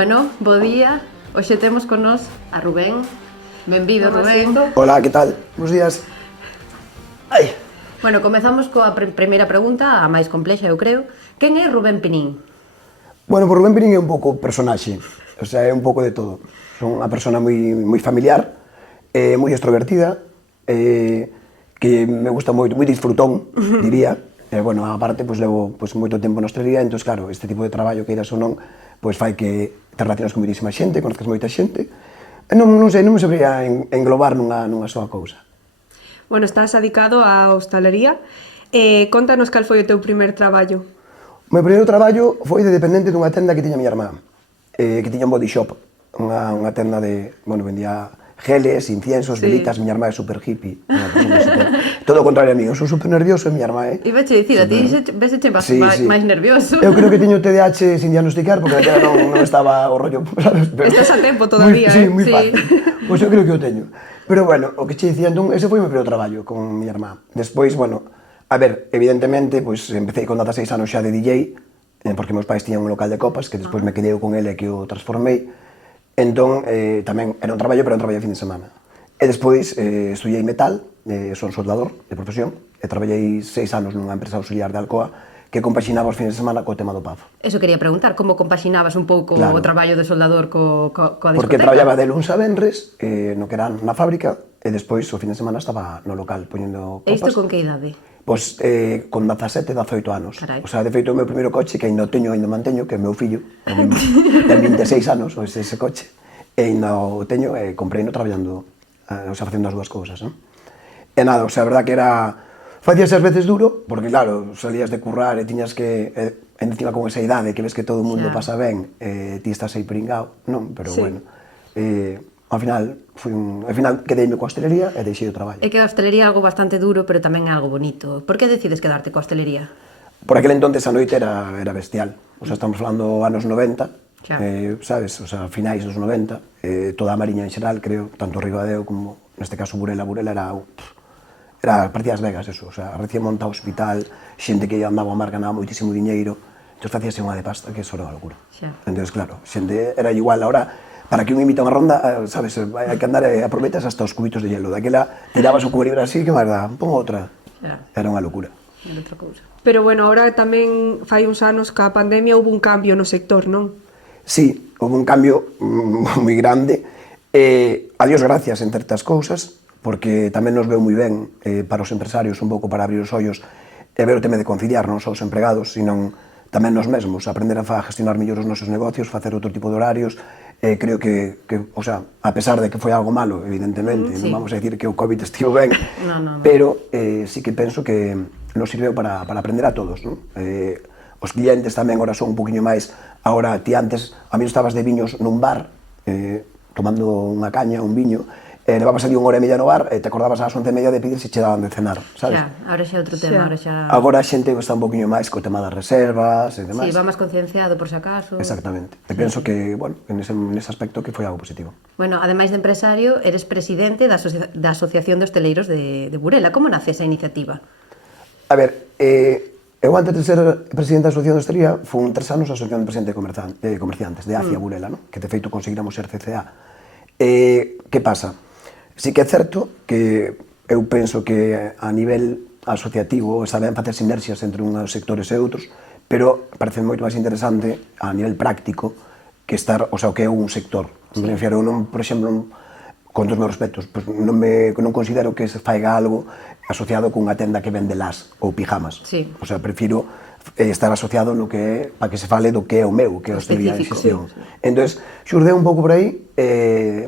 Bueno, bo día. Hoxe temos con nós a Rubén. Benvido, Rubén. Hola, que tal? Bos días. Ai. Bueno, comezamos coa primeira pregunta, a máis complexa, eu creo. Quen é Rubén Pinín? Bueno, pues Rubén Pinín é un pouco personaxe, o sea, é un pouco de todo. Son unha persona moi familiar, moi extrovertida, que me gusta moito, moi disfrutón, diría. Bueno, aparte, pues, levo moito tempo na hostelería, entón, claro, este tipo de traballo, que iras ou non, pues, fai que te relacionas con moitísima xente, conozcas moita xente. Non sei, non me sabría englobar nunha soa cousa. Bueno, estás adicado á hostalería. Contanos cal foi o teu primer traballo. O meu primeiro traballo foi de dependente dunha tenda que tiña a miña irmá, que tiña un body shop, unha tenda de, bueno, vendía geles, inciensos, velitas. Miña irmá é super hippie, todo o contrario a mí, eu sou super nervioso e miña irmá é... Iba che dicir, a ti veseche máis nervioso. Eu creo que teño TDAH sin diagnosticar, porque aquela non estaba o rollo, sabes? Pero estás a tempo todavía, sí, moi fácil. Pois eu creo que o teño. Pero bueno, o que che dicía, entón, ese foi o meu primeiro traballo con miña irmá. Despois, bueno, a ver, evidentemente, pois empecé con 16 anos xa de DJ, porque meus pais tiñan un local de copas, que despois me quedei con ele e que o transformei. Entón, tamén era un traballo, pero un traballo de fin de semana. E despois estudiei metal, son soldador de profesión, e traballei 6 anos nunha empresa auxiliar de Alcoa, que compaxinaba os fines de semana co tema do pub. Eso quería preguntar, como compaxinabas un pouco o traballo de soldador coa discoteca? Porque traballaba de luns a venres, no que era na fábrica, e despois o fin de semana estaba no local poñendo copas. E isto con que idade? Pois con 17, 18 anos. Carai. O sea, de feito, o meu primeiro coche, que ainda o teño, ainda o manteño, que é o meu fillo, ten 26 anos, ese coche, e ainda o teño, e compreino traballando, o sea, facendo as dúas cousas, non? E nada, o sea, a verdad que era... Facías ás veces duro, porque claro, salías de currar e tiñas que... encima con esa idade que ves que todo o mundo pasa ben, ti estás aí pringao, non? Pero bueno, ao final quedeime coa hostelería e deixei o traballo. É que a hostelería é algo bastante duro, pero tamén é algo bonito. Por que decides quedarte coa hostelería? Por aquel entonces a noite era bestial. O sea, estamos falando anos 90, sabes? O sea, finais dos 90, toda a Mariña en xeral, creo, tanto Ribadeo como, neste caso, Burela era partidas vegas, eso, o sea, recién montado hospital, xente que andaba a mar ganaba moitísimo diñeiro, entón facíase unha de pasta que eso era unha locura. Entón, claro, xente era igual, ahora, para que un imita unha ronda, sabes, hai que andar e aproveitas hasta os cubitos de hielo, daquela tirabas o cubo libre así, que máis dá, pon outra, era unha locura. Pero bueno, ahora tamén fai uns anos que a pandemia houve un cambio no sector, non? Sí, houve un cambio moi grande, a Dios gracias en certas cousas, porque tamén nos veu moi ben para os empresarios, un pouco para abrir os ollos e ver o tema de conciliar non só os empregados, sino tamén nos mesmos, aprender a gestionar mellor os nosos negocios, facer outro tipo de horarios. Creo que, o sea, a pesar de que foi algo malo, evidentemente, non vamos a decir que o COVID estivo ben, pero sí que penso que nos sirveu para aprender a todos, non? Os clientes tamén agora son un poquinho máis, agora ti antes, a mí estabas de viños nun bar, tomando unha caña, un viño, levabas ali 1 hora e media no bar e te acordabas ás 11:30 de pedir se che daban de cenar, sabes? Agora xa é outro tema, Agora a xente está un poquinho máis co tema das reservas e demais. Sí, va máis concienciado por si acaso. Exactamente. E penso que, bueno, nese aspecto que foi algo positivo. Bueno, ademais de empresario, eres presidente da Asociación de Hosteleiros de Burela. Como nace esa iniciativa? A ver, eu antes de ser presidente da Asociación de Hostelería fun 3 anos a Asociación de Presidente de Comerciantes, de ACIA Burela, non? Que de feito conseguiramos ser CCA. Que pasa? Sí que é certo que eu penso que a nivel asociativo está ben facer sinerxias entre uns sectores e outros, pero parece moito máis interesante a nivel práctico que estar, o sea, o que é un sector. Me refiero, non, por exemplo, con todos os meus respetos, pues non considero que se faiga algo asociado cunha tenda que vende las ou pijamas. O sea, prefiro estar asociado no que é, para que se fale do que é o meu, que é a hostelería de xestión. Entón, xurdeu un pouco por aí,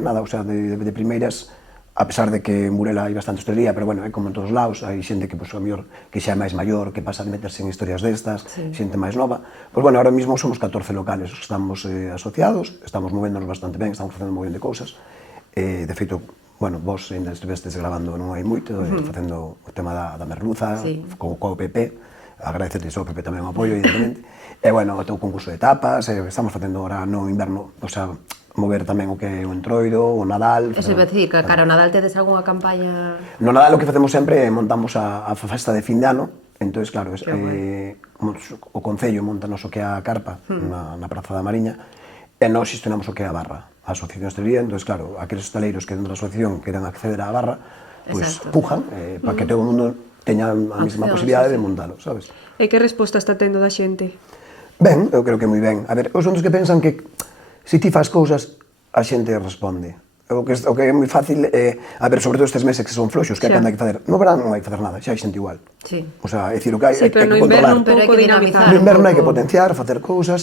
nada, o sea, de primeiras, a pesar de que en Burela hai bastante hostelería, pero bueno, é como en todos lados, hai xente que, pues, que xa é máis maior, que pasa de meterse en historias destas, xente máis nova. Pois bueno, ahora mesmo somos 14 locales os que estamos asociados, estamos movéndonos bastante ben, estamos facendo un montón de cousas. De feito, bueno, vos ainda estivestes grabando non hai moito, facendo o tema da merluza, coa OPP, agradecerte ao OPP tamén o apoio, evidentemente. E bueno, o teu concurso de tapas, estamos facendo ahora no inverno, o sea, mover tamén o que é o entroido, o Nadal... Eso vai dicir, que cara, o Nadal tedes algunha campaña... No Nadal o que facemos sempre é montamos a festa de fin de ano, entón, claro, o Concello monta o que é a carpa na Praza da Mariña, e nós xestionamos o que é a barra, a asociación de hostelería. Entón, claro, aqueles hostaleiros que dentro da asociación queran acceder á barra, pois Exacto. pujan para que todo o mundo teña a mesma Opción, posibilidade sí, de sí. montalo, sabes? E que resposta está tendo da xente? Ben, eu creo que moi ben. A ver, os son dos que pensan que se ti faz cousas, a xente responde. O que é moi fácil é, a ver, sobre todo estes meses que son floxos, que é Xa. cando hai que facer. No verán non hai que facer nada, xa hai xente igual. Sí. O sea, é dicir, o que hai, Sí, pero hai no que inverno controlar. un Pero hai pouco que dinamizar. dinamizar. No inverno hai que un pouco. potenciar, facer cousas,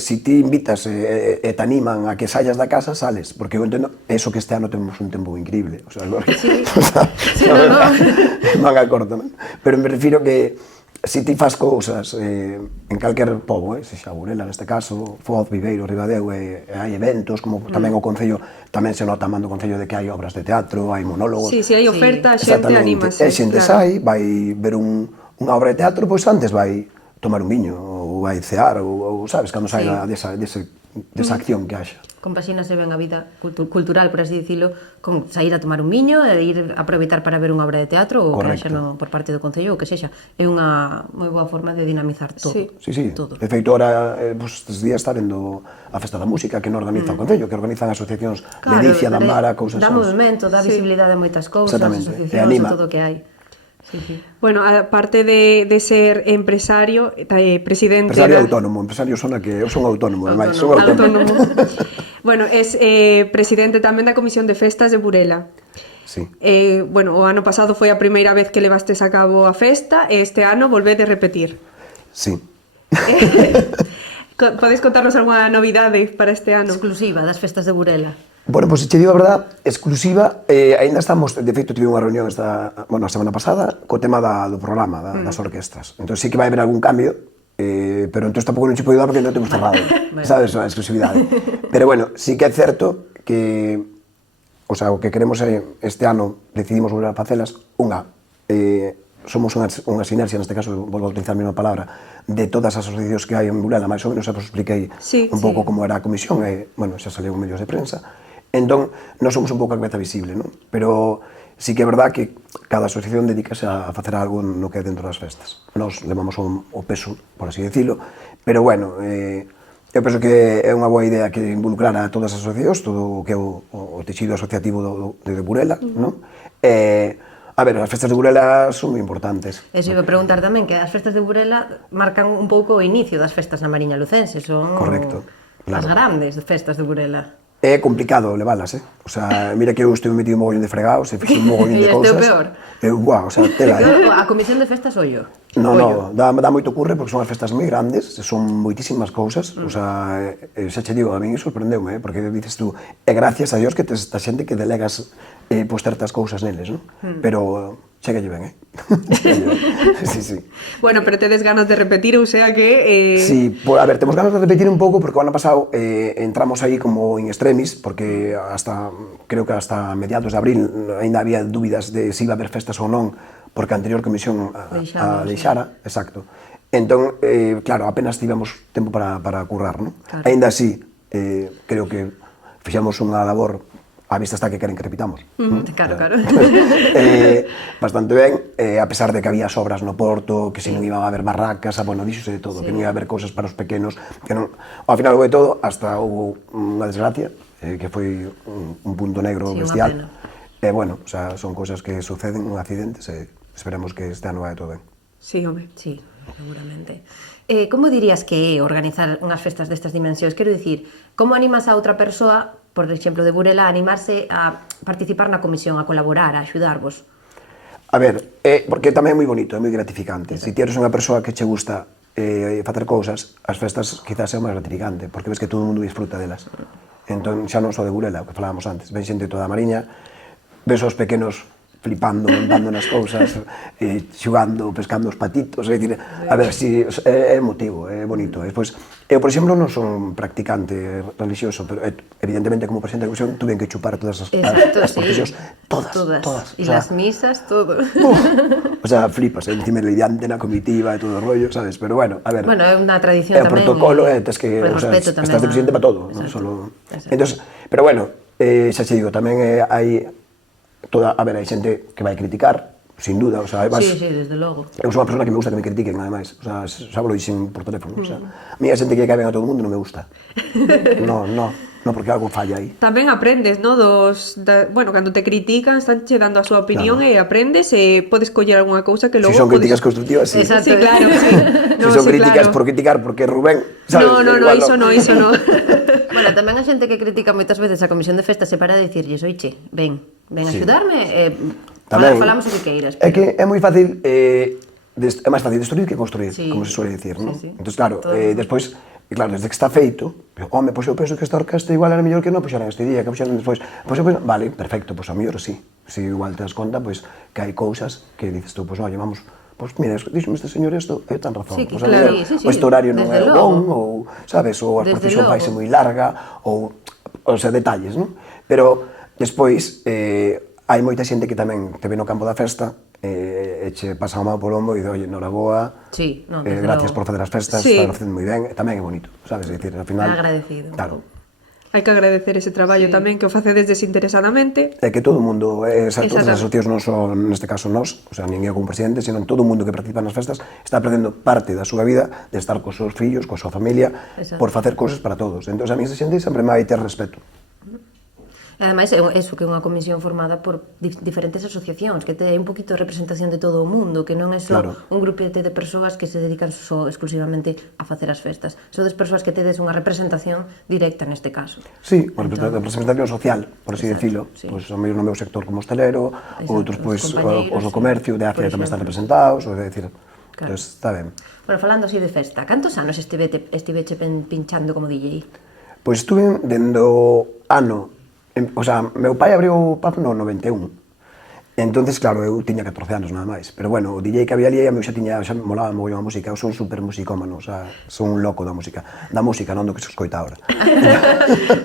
se ti invitas e te animan a que saias da casa, sales, porque eu entendo, eso que este ano temos un tempo increíble, o sea, Sí. o sea, Sí, no, no. manga corta, non? Pero me refiro que se ti faz cousas en calquer pobo, sexa Burela neste caso, Foz, Viveiro, Ribadeo, hai eventos, como tamén o Concello, tamén se nota mando o Concello de que hai obras de teatro, hai monólogos. Sí, se hai Sí. oferta, a xente anímase. E xente claro. sai, vai ver unha obra de teatro, pois antes vai tomar un viño, ou vai cear, ou sabes, cando sai Sí. desa acción que haxa. Compaxínase ben a vida cultural, por así dicilo, con sair a tomar un viño e ir a aproveitar para ver unha obra de teatro ou que Correcto. haxa por parte do Concello ou que sexa. É unha moi boa forma de dinamizar todo. Sí. Sí. Todo. De feito, ahora, pues, estes días está vendo a Festa da Música que non organiza o Concello, que organizan asociacións Ledicia, pero Dambara, cousas dá así. movimento, dá Sí. visibilidade a moitas cousas, Exactamente, e asociacións, anima. a todo o que hai. Sí, sí. Bueno, aparte de ser empresario, presidente... Empresario da- autónomo, empresario sona que eu son autónomo, ademais, son autónomo. Autónomo. Bueno, es presidente tamén da Comisión de Festas de Burela. Sí. Bueno, o ano pasado foi a primeira vez que levastes a cabo a festa e este ano volvede repetir. Sí. Podes contarnos algunha novidade para este ano? Exclusiva das festas de Burela. Bueno, pois, se che digo a verdad, exclusiva, aínda estamos, de feito, tive unha reunión a semana pasada co tema do programa, das orquestras. Entón, sí que vai haber algún cambio, pero entón tampouco non che podo dar porque non temos cerrado, sabes, a exclusividade. Pero bueno, sí que é certo que, o sea, o que queremos este ano, decidimos volver a facelas, somos unha sinerxia, neste caso, volvo a utilizar a mesma palabra, de todas as asociacións que hai en Burela, máis ou menos, xa vos expliquei Sí, un pouco sí. como era a comisión, e, bueno, xa saliu en medios de prensa. Entón, nós somos un pouco a cabeza visible, non? Pero sí que é verdad que cada asociación dedícase a facer algo no que é dentro das festas. Nós levamos o peso, por así decirlo, pero bueno, eu penso que é unha boa idea que involucrar a todas as asociacións, todo o que é o texido asociativo de Burela, non? A ver, as festas de Burela son moi importantes. Eso iba a preguntar tamén, que as festas de Burela marcan un pouco o inicio das festas na Mariña Lucense, son Correcto, as claro. grandes festas de Burela. É complicado levalas, O sea, mira que eu estive metido un mogollón de fregados, e fixo un mogollón de E este é o cousas. peor. O sea, tela, A comisión de festas ollo. No, dá moito curre porque son as festas moi grandes, son moitísimas cousas, o sea, xa che digo, a min sorprendeume, porque dices tú, e gracias a Dios que tes esta xente que delegas pois certas cousas neles, non? Pero chégalle ben, Sí, sí. Bueno, pero tedes ganas de repetir, ou sea que... Sí, a ver, temos ganas de repetir un pouco porque o ano pasado entramos aí como in extremis porque creo que hasta mediados de abril ainda había dúbidas de se iba a haber festas ou non porque a anterior comisión a deixara, exacto. Entón, claro, apenas tivemos tempo para currar, non? Claro. Ainda así, creo que fixamos unha labor a vista está que queren que repitamos. Claro, claro. Bastante ben, a pesar de que había sobras no porto, que se non iban a haber barracas, bueno, díxose de todo, que non iba a haber cousas para os pequenos, que non... Ao final houve todo, hasta houve unha desgracia, que foi un punto negro Sí, bestial. unha pena. E bueno, o sea, son cousas que suceden, accidentes, e esperemos que este ano vai todo ben. Sí, home. Sí, seguramente. Como dirías que é organizar unhas festas destas dimensións? Quero dicir, como animas a outra persoa, por exemplo, de Burela, a animarse a participar na comisión, a colaborar, a axudarvos? A ver, porque tamén é moi bonito, é moi gratificante. Se ti eres unha persoa que che gusta facer cousas, as festas quizás é máis gratificante, porque ves que todo o mundo disfruta delas. Entón, xa non só de Burela, o que falábamos antes, ven xente toda a Mariña, ves os pequenos flipando, montando nas cousas, xugando, pescando os patitos, é dicir, a ver, si é emotivo, é bonito. Despois, eu, por exemplo, non son practicante religioso, pero evidentemente como presidente da comisión tuve que chupar todas as procesións, todas. E las misas, todo. O sea, flipas, encima lidiante na comitiva e todo o rollo, sabes? Pero bueno, a ver. Bueno, é unha tradición tamén. É o tamén. protocolo, tes que, o sea, estás de presidente para todo, non solo. Entonces, pero bueno, xa che digo, tamén hai toda, a ver, hai xente que vai criticar, sin duda, o sea, además, Sí, desde logo. eu sou unha persona que me gusta que me critiquen, ademais, o sea, xa vos lo dixen por teléfono, o sea, a mí a xente que cae ben a todo o mundo non me gusta. No, porque algo falla aí. Tamén aprendes, no? Bueno, cando te critican, están che dando a súa opinión Claro. e aprendes e podes coller algunha cousa que logo Si son podes... críticas constructivas, sí. Exacto. Sí, claro, sí. Si son críticas por criticar, porque Rubén, sabes? No, Igual iso no. Bueno, tamén a xente que critica moitas veces a comisión de festas se para a dicirlles, oiche, ven a Sí. axudarme, Tamén, falamos o que queiras. É que é moi fácil, é máis fácil destruir que construir, Sí. como se suele dicir, non? Sí. Entón, claro, Todo. despois, claro, desde que está feito, home, pois eu penso que esta orquesta igual era mellor que non puxeran este día, que puxeran despois, pois eu penso, vale, perfecto, pois a mellor sí. Si igual te das conta, pois que hai cousas que dices tú, pois oye, vamos, pois mira, díxome este señor isto, é tan razón. Sí, que Pois, a claro, mellor, sí, o este horario non é desde o bon, logo. ou, sabes, ou a Desde procesión logo. faise moi larga, ou sea, detalles, non? Pero despois, hai moita xente que tamén te ve no campo da festa e che pasa a mão polo lombo e dice, oye, noraboa, Sí, non, desde gracias logo. por facer as festas, Sí. está facendo moi ben, e tamén é bonito, sabes? É dicir, al final... Agradecido. Claro. Hai que agradecer ese traballo tamén que o facedes desinteresadamente. É que todo o mundo, todas as Exactamente. asociacións non son, neste caso nós, o sea, nin eu como presidente, senón todo o mundo que participa nas festas está perdendo parte da súa vida de estar cos seus fillos, coa súa familia, Exacto. por facer cousas para todos. Entón, a mí esa xente sempre me vai ter respeto. E ademais, é eso que é unha comisión formada por diferentes asociacións, que ten un poquito de representación de todo o mundo, que non é só Claro. un grupete de persoas que se dedican só exclusivamente a facer as festas. Sodes persoas que tedes unha representación directa neste caso. Sí, unha representación social, por así Exacto, decirlo. sí. Pois o mellor no meu sector como hostelero, Exacto, outros pois os compañeiros, os do comercio, de por Acia tamén están exemplo. representados, ou de decir, Claro. pues, está ben. Bueno, falando así de festa, cantos anos estiveche pinchando como DJ? Pois estuve dendo ano, o sea, meu pai abriu o pub no 91. Entonces, claro, eu tiña 14 anos nada máis. Pero bueno, o DJ que había ali, a mí xa molaba mogollón a música. Eu son super musicómano, o sea, son un loco da música. Da música, non do que se escoita agora.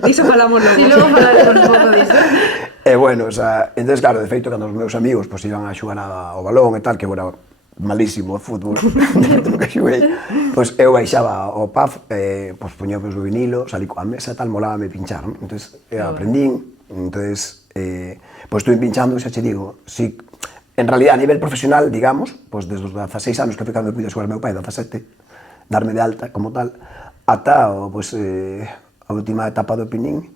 Iso falamos logo. Si logo falaremos un pouco disso. E bueno, o sea, entonces, claro, de feito, cando os meus amigos pues, iban a xogar ao balón e tal, que eu era malísimo ao fútbol, nunca xoguei, pois eu baixaba ao pub, pois poñía o meu vinilo, salí coa mesa e tal, molábame pinchar, non? Entonces, aprendín, entonces, pois estuve pinchando, xa che digo, si, en realidad, a nivel profesional, digamos, pois desde os 16 anos que foi cando me pude xogar meu pai, 17, darme de alta como tal, ata, pois, a última etapa do Pinín,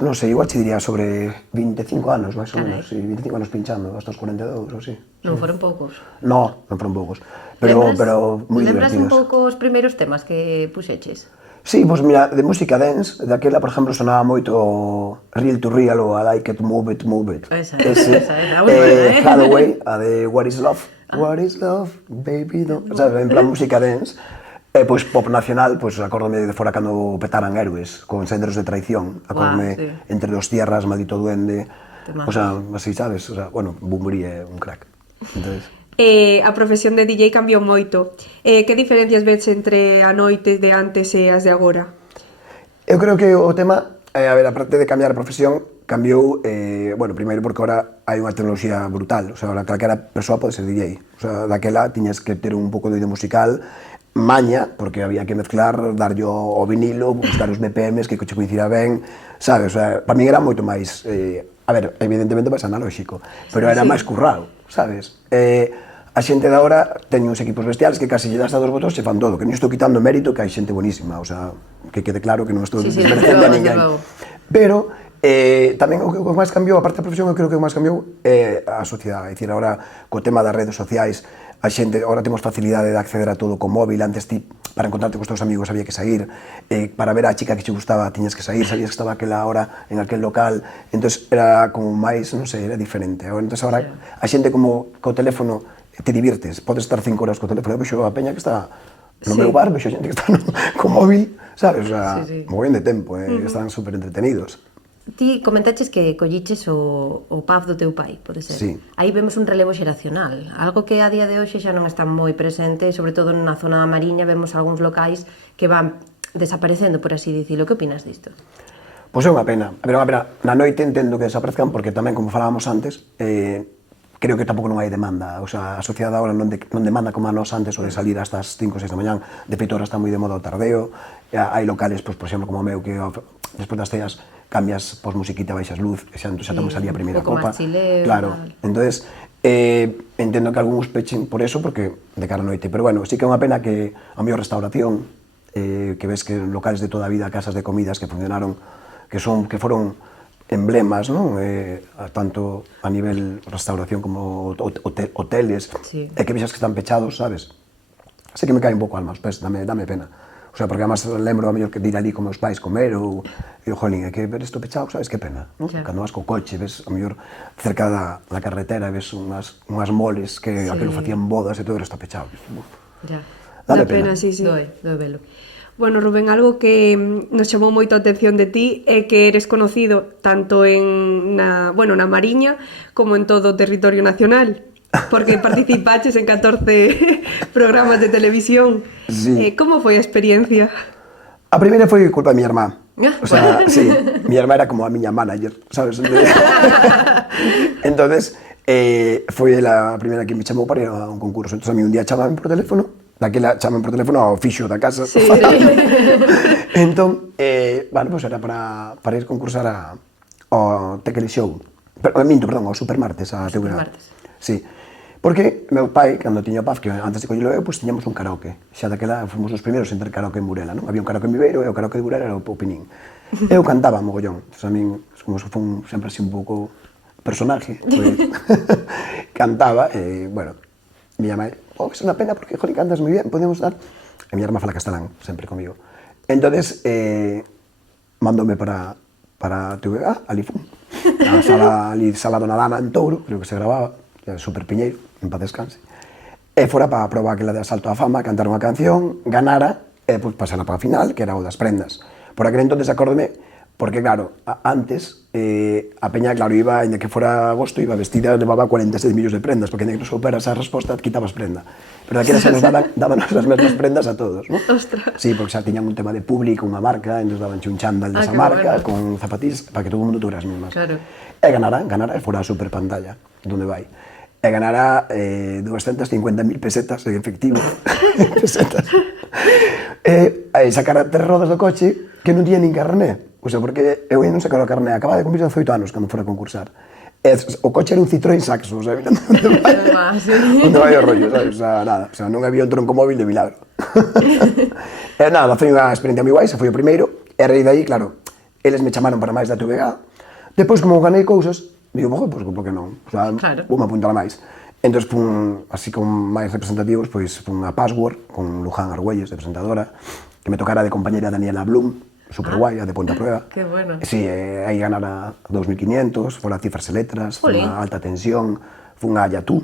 non sei, igual che diría sobre 25 anos, máis ou menos, sí, 25 anos pinchando, hasta os 42, ou sí. Non foron poucos. No, non foron poucos, pero moi lembras un divertidos. pouco os primeiros temas que puxeches? Sí, pois mira, de música dance, daquela, por exemplo, sonaba moito Real to Real ou I Like It, Move It, Move It. Esa, Ese, esa é a última, Hathaway, a de What is Love? What is Love, baby, don't... O sea, en plan música dance. E, pois, pop nacional, pois, acórdome de fora cando petaran Héroes, con Senderos de Traición, acórdome sí. Entre dos tierras, Maldito Duende, Temazos. o sea, así, sabes? O sea, bueno, Bumburi é un crack. Entonces... A profesión de DJ cambiou moito. Que diferencias ves entre a noite de antes e as de agora? Eu creo que o tema, a ver, aparte de cambiar a profesión, cambiou, bueno, primeiro porque ahora hai unha tecnoloxía brutal, o sea, ahora calquera persoa pode ser DJ, o sea, daquela tiñas que ter un pouco de oído musical, maña, porque había que mezclar, darlle o vinilo, buscar os BPMs, que che coincida ben, sabes, o sea, para mí era moito máis, a ver, evidentemente máis analóxico, pero era máis currado, sabes? A xente de agora teñen uns equipos bestiales que casi lle das a dos botóns e fan todo, que non estou quitando mérito, que hai xente buenísima, o sea, que quede claro que non estou Sí, desmerecendo a desde ninguén. logo. Pero tamén o que máis cambiou, aparte da profesión, eu creo que o máis cambiou é a sociedade. É dicir, agora, co tema das redes sociais, a xente, agora temos facilidade de acceder a todo con móvil, antes ti, para encontrarte cos teus amigos había que sair, para ver a chica que che gustaba tiñas que sair, sabías que estaba aquela hora en aquel local, entonces era como máis, non sei, era diferente. Entonces agora a xente como co teléfono te divirtes, podes estar 5 horas co teléfono, vexo a peña que está no meu bar, vexo xente que está co móvil, sabes, o sea, mogollón de tempo, están super entretenidos. Ti comentaches que colliches o pub do teu pai, pode ser? Sí. Aí vemos un relevo xeracional, algo que a día de hoxe xa non está moi presente, sobre todo na zona da Mariña vemos algúns locais que van desaparecendo, por así dicilo. Que opinas disto? Pois é unha pena, pero é unha pena. Na noite entendo que desaparezcan porque tamén, como falábamos antes, creo que tampouco non hai demanda, o sea, a sociedade agora non demanda como a nós antes o de salir hasta as 5 ou 6 da mañán, de feito ahora está moi de moda o tardeo, hai locales, pois, por exemplo, como o meu, que despois das ceas cambias pos musiquita, baixas luz, e xa estamos ali a primeira un pouco copa. máis chileo, Claro, tal. entonces, Entendo que algúns pechen por eso, porque de cara a noite, pero bueno, sí que é unha pena que a mellor restauración, que ves que locales de toda a vida, casas de comidas que funcionaron, que foron emblemas, non? Tanto a nivel restauración como hoteles, Sí. e que vexas que están pechados, sabes? Así que me cae un pouco alma aos pés, dame pena. O sea, porque además lembro a mellor que de ir ali con meus pais comer ou digo, jolín, é que ver isto pechado, sabes que pena, non? Claro. Cando vas co coche, ves a mellor cerca da carretera, ves unhas moles que Sí. aquilo facían bodas e todo está pechado. Uf, Ya. dame Da pena, sí. Doe velo. Bueno, Rubén, algo que nos chamou moito a atención de ti é que eres conocido tanto na Mariña como en todo o territorio nacional, porque participaches en 14 programas de televisión. Sí. Como foi a experiencia? A primeira foi culpa da miña irmá. Ah, O sea, sí, miña irmá era como a miña manager, sabes? Entonces, foi a primeira que me chamou para ir a un concurso. Entonces a mí un día chamaban por teléfono, daquela chaman por teléfono ao fixo da casa. Sí. Entón, bueno, pues era para ir concursar ao Tequel Show. Perdón, ao Supermartes, a TVG. Supermartes. Sí. Porque meu pai, cando tiña o PAF, que antes de collelo eu, pues tiñamos un karaoke. Xa daquela fomos os primeiros en ter karaoke en Burela, non? Había un karaoke en Viveiro e o karaoke de Burela era o Pinín. Eu cantaba mogollón. Entón, a min, como se fun sempre así un pouco personaje, pues, cantaba e, bueno, miña mãe, es unha pena porque, jolín, cantas moi bien, podemos dar... E miña irmá fala castelán, sempre comigo. Entonces, mandoume para TVG, ali fun. Sala Dona Dana en Touro, creo que se grababa, Super Piñeiro, en paz descanse. E fora para a proba aquela de Asalto á Fama, cantar unha canción, ganara, e depois pasara para a final, que era o das prendas. Por aquel entonces acórdome, porque claro, antes, a peña, claro, iba, ainda que fora agosto, iba vestida, levaba 46 millóns de prendas, porque ainda que non souperas a resposta, quitabas prenda. Pero daquela xa nos daban as mesmas prendas a todos, non? Ostras. Sí, porque xa tiñan un tema de público, unha marca, e nos daban un chándal desa que marca, bueno. con zapatillas, para que todo o mundo tuvera as mismas. Claro. E ganara, e fora a super pantalla, donde vai. E ganara 250.000 pesetas en efectivo. Pesetas. E sacara 3 rodas do coche que non tiña nin carné. O sea, porque eu non sacara o carné, acababa de cumplir 18 anos cando fora a concursar. E o coche era un Citroën Saxo, o sea, mirando onde vai o rollo, sabes? O sea, nada, o sea, non había un tronco móvil de milagro. E nada, foi unha experiencia moi guai, se foi o primeiro, e a raíz de aí, claro, eles me chamaron para máis da TVG. Depois, como ganei cousas, digo, pois, por que non? O sea, Claro. vou me apuntar a máis. Entón, fun, así con máis representativos, pois, fun a Password, con Luján Argüelles, de presentadora, que me tocara de compañera Daniela Blum, super guai, a de Ponte a Prueba. Qué bueno. Sí, aí ganara 2.500, fora Cifras e Letras, fun Jolín. a Alta Tensión, fun a Yatú,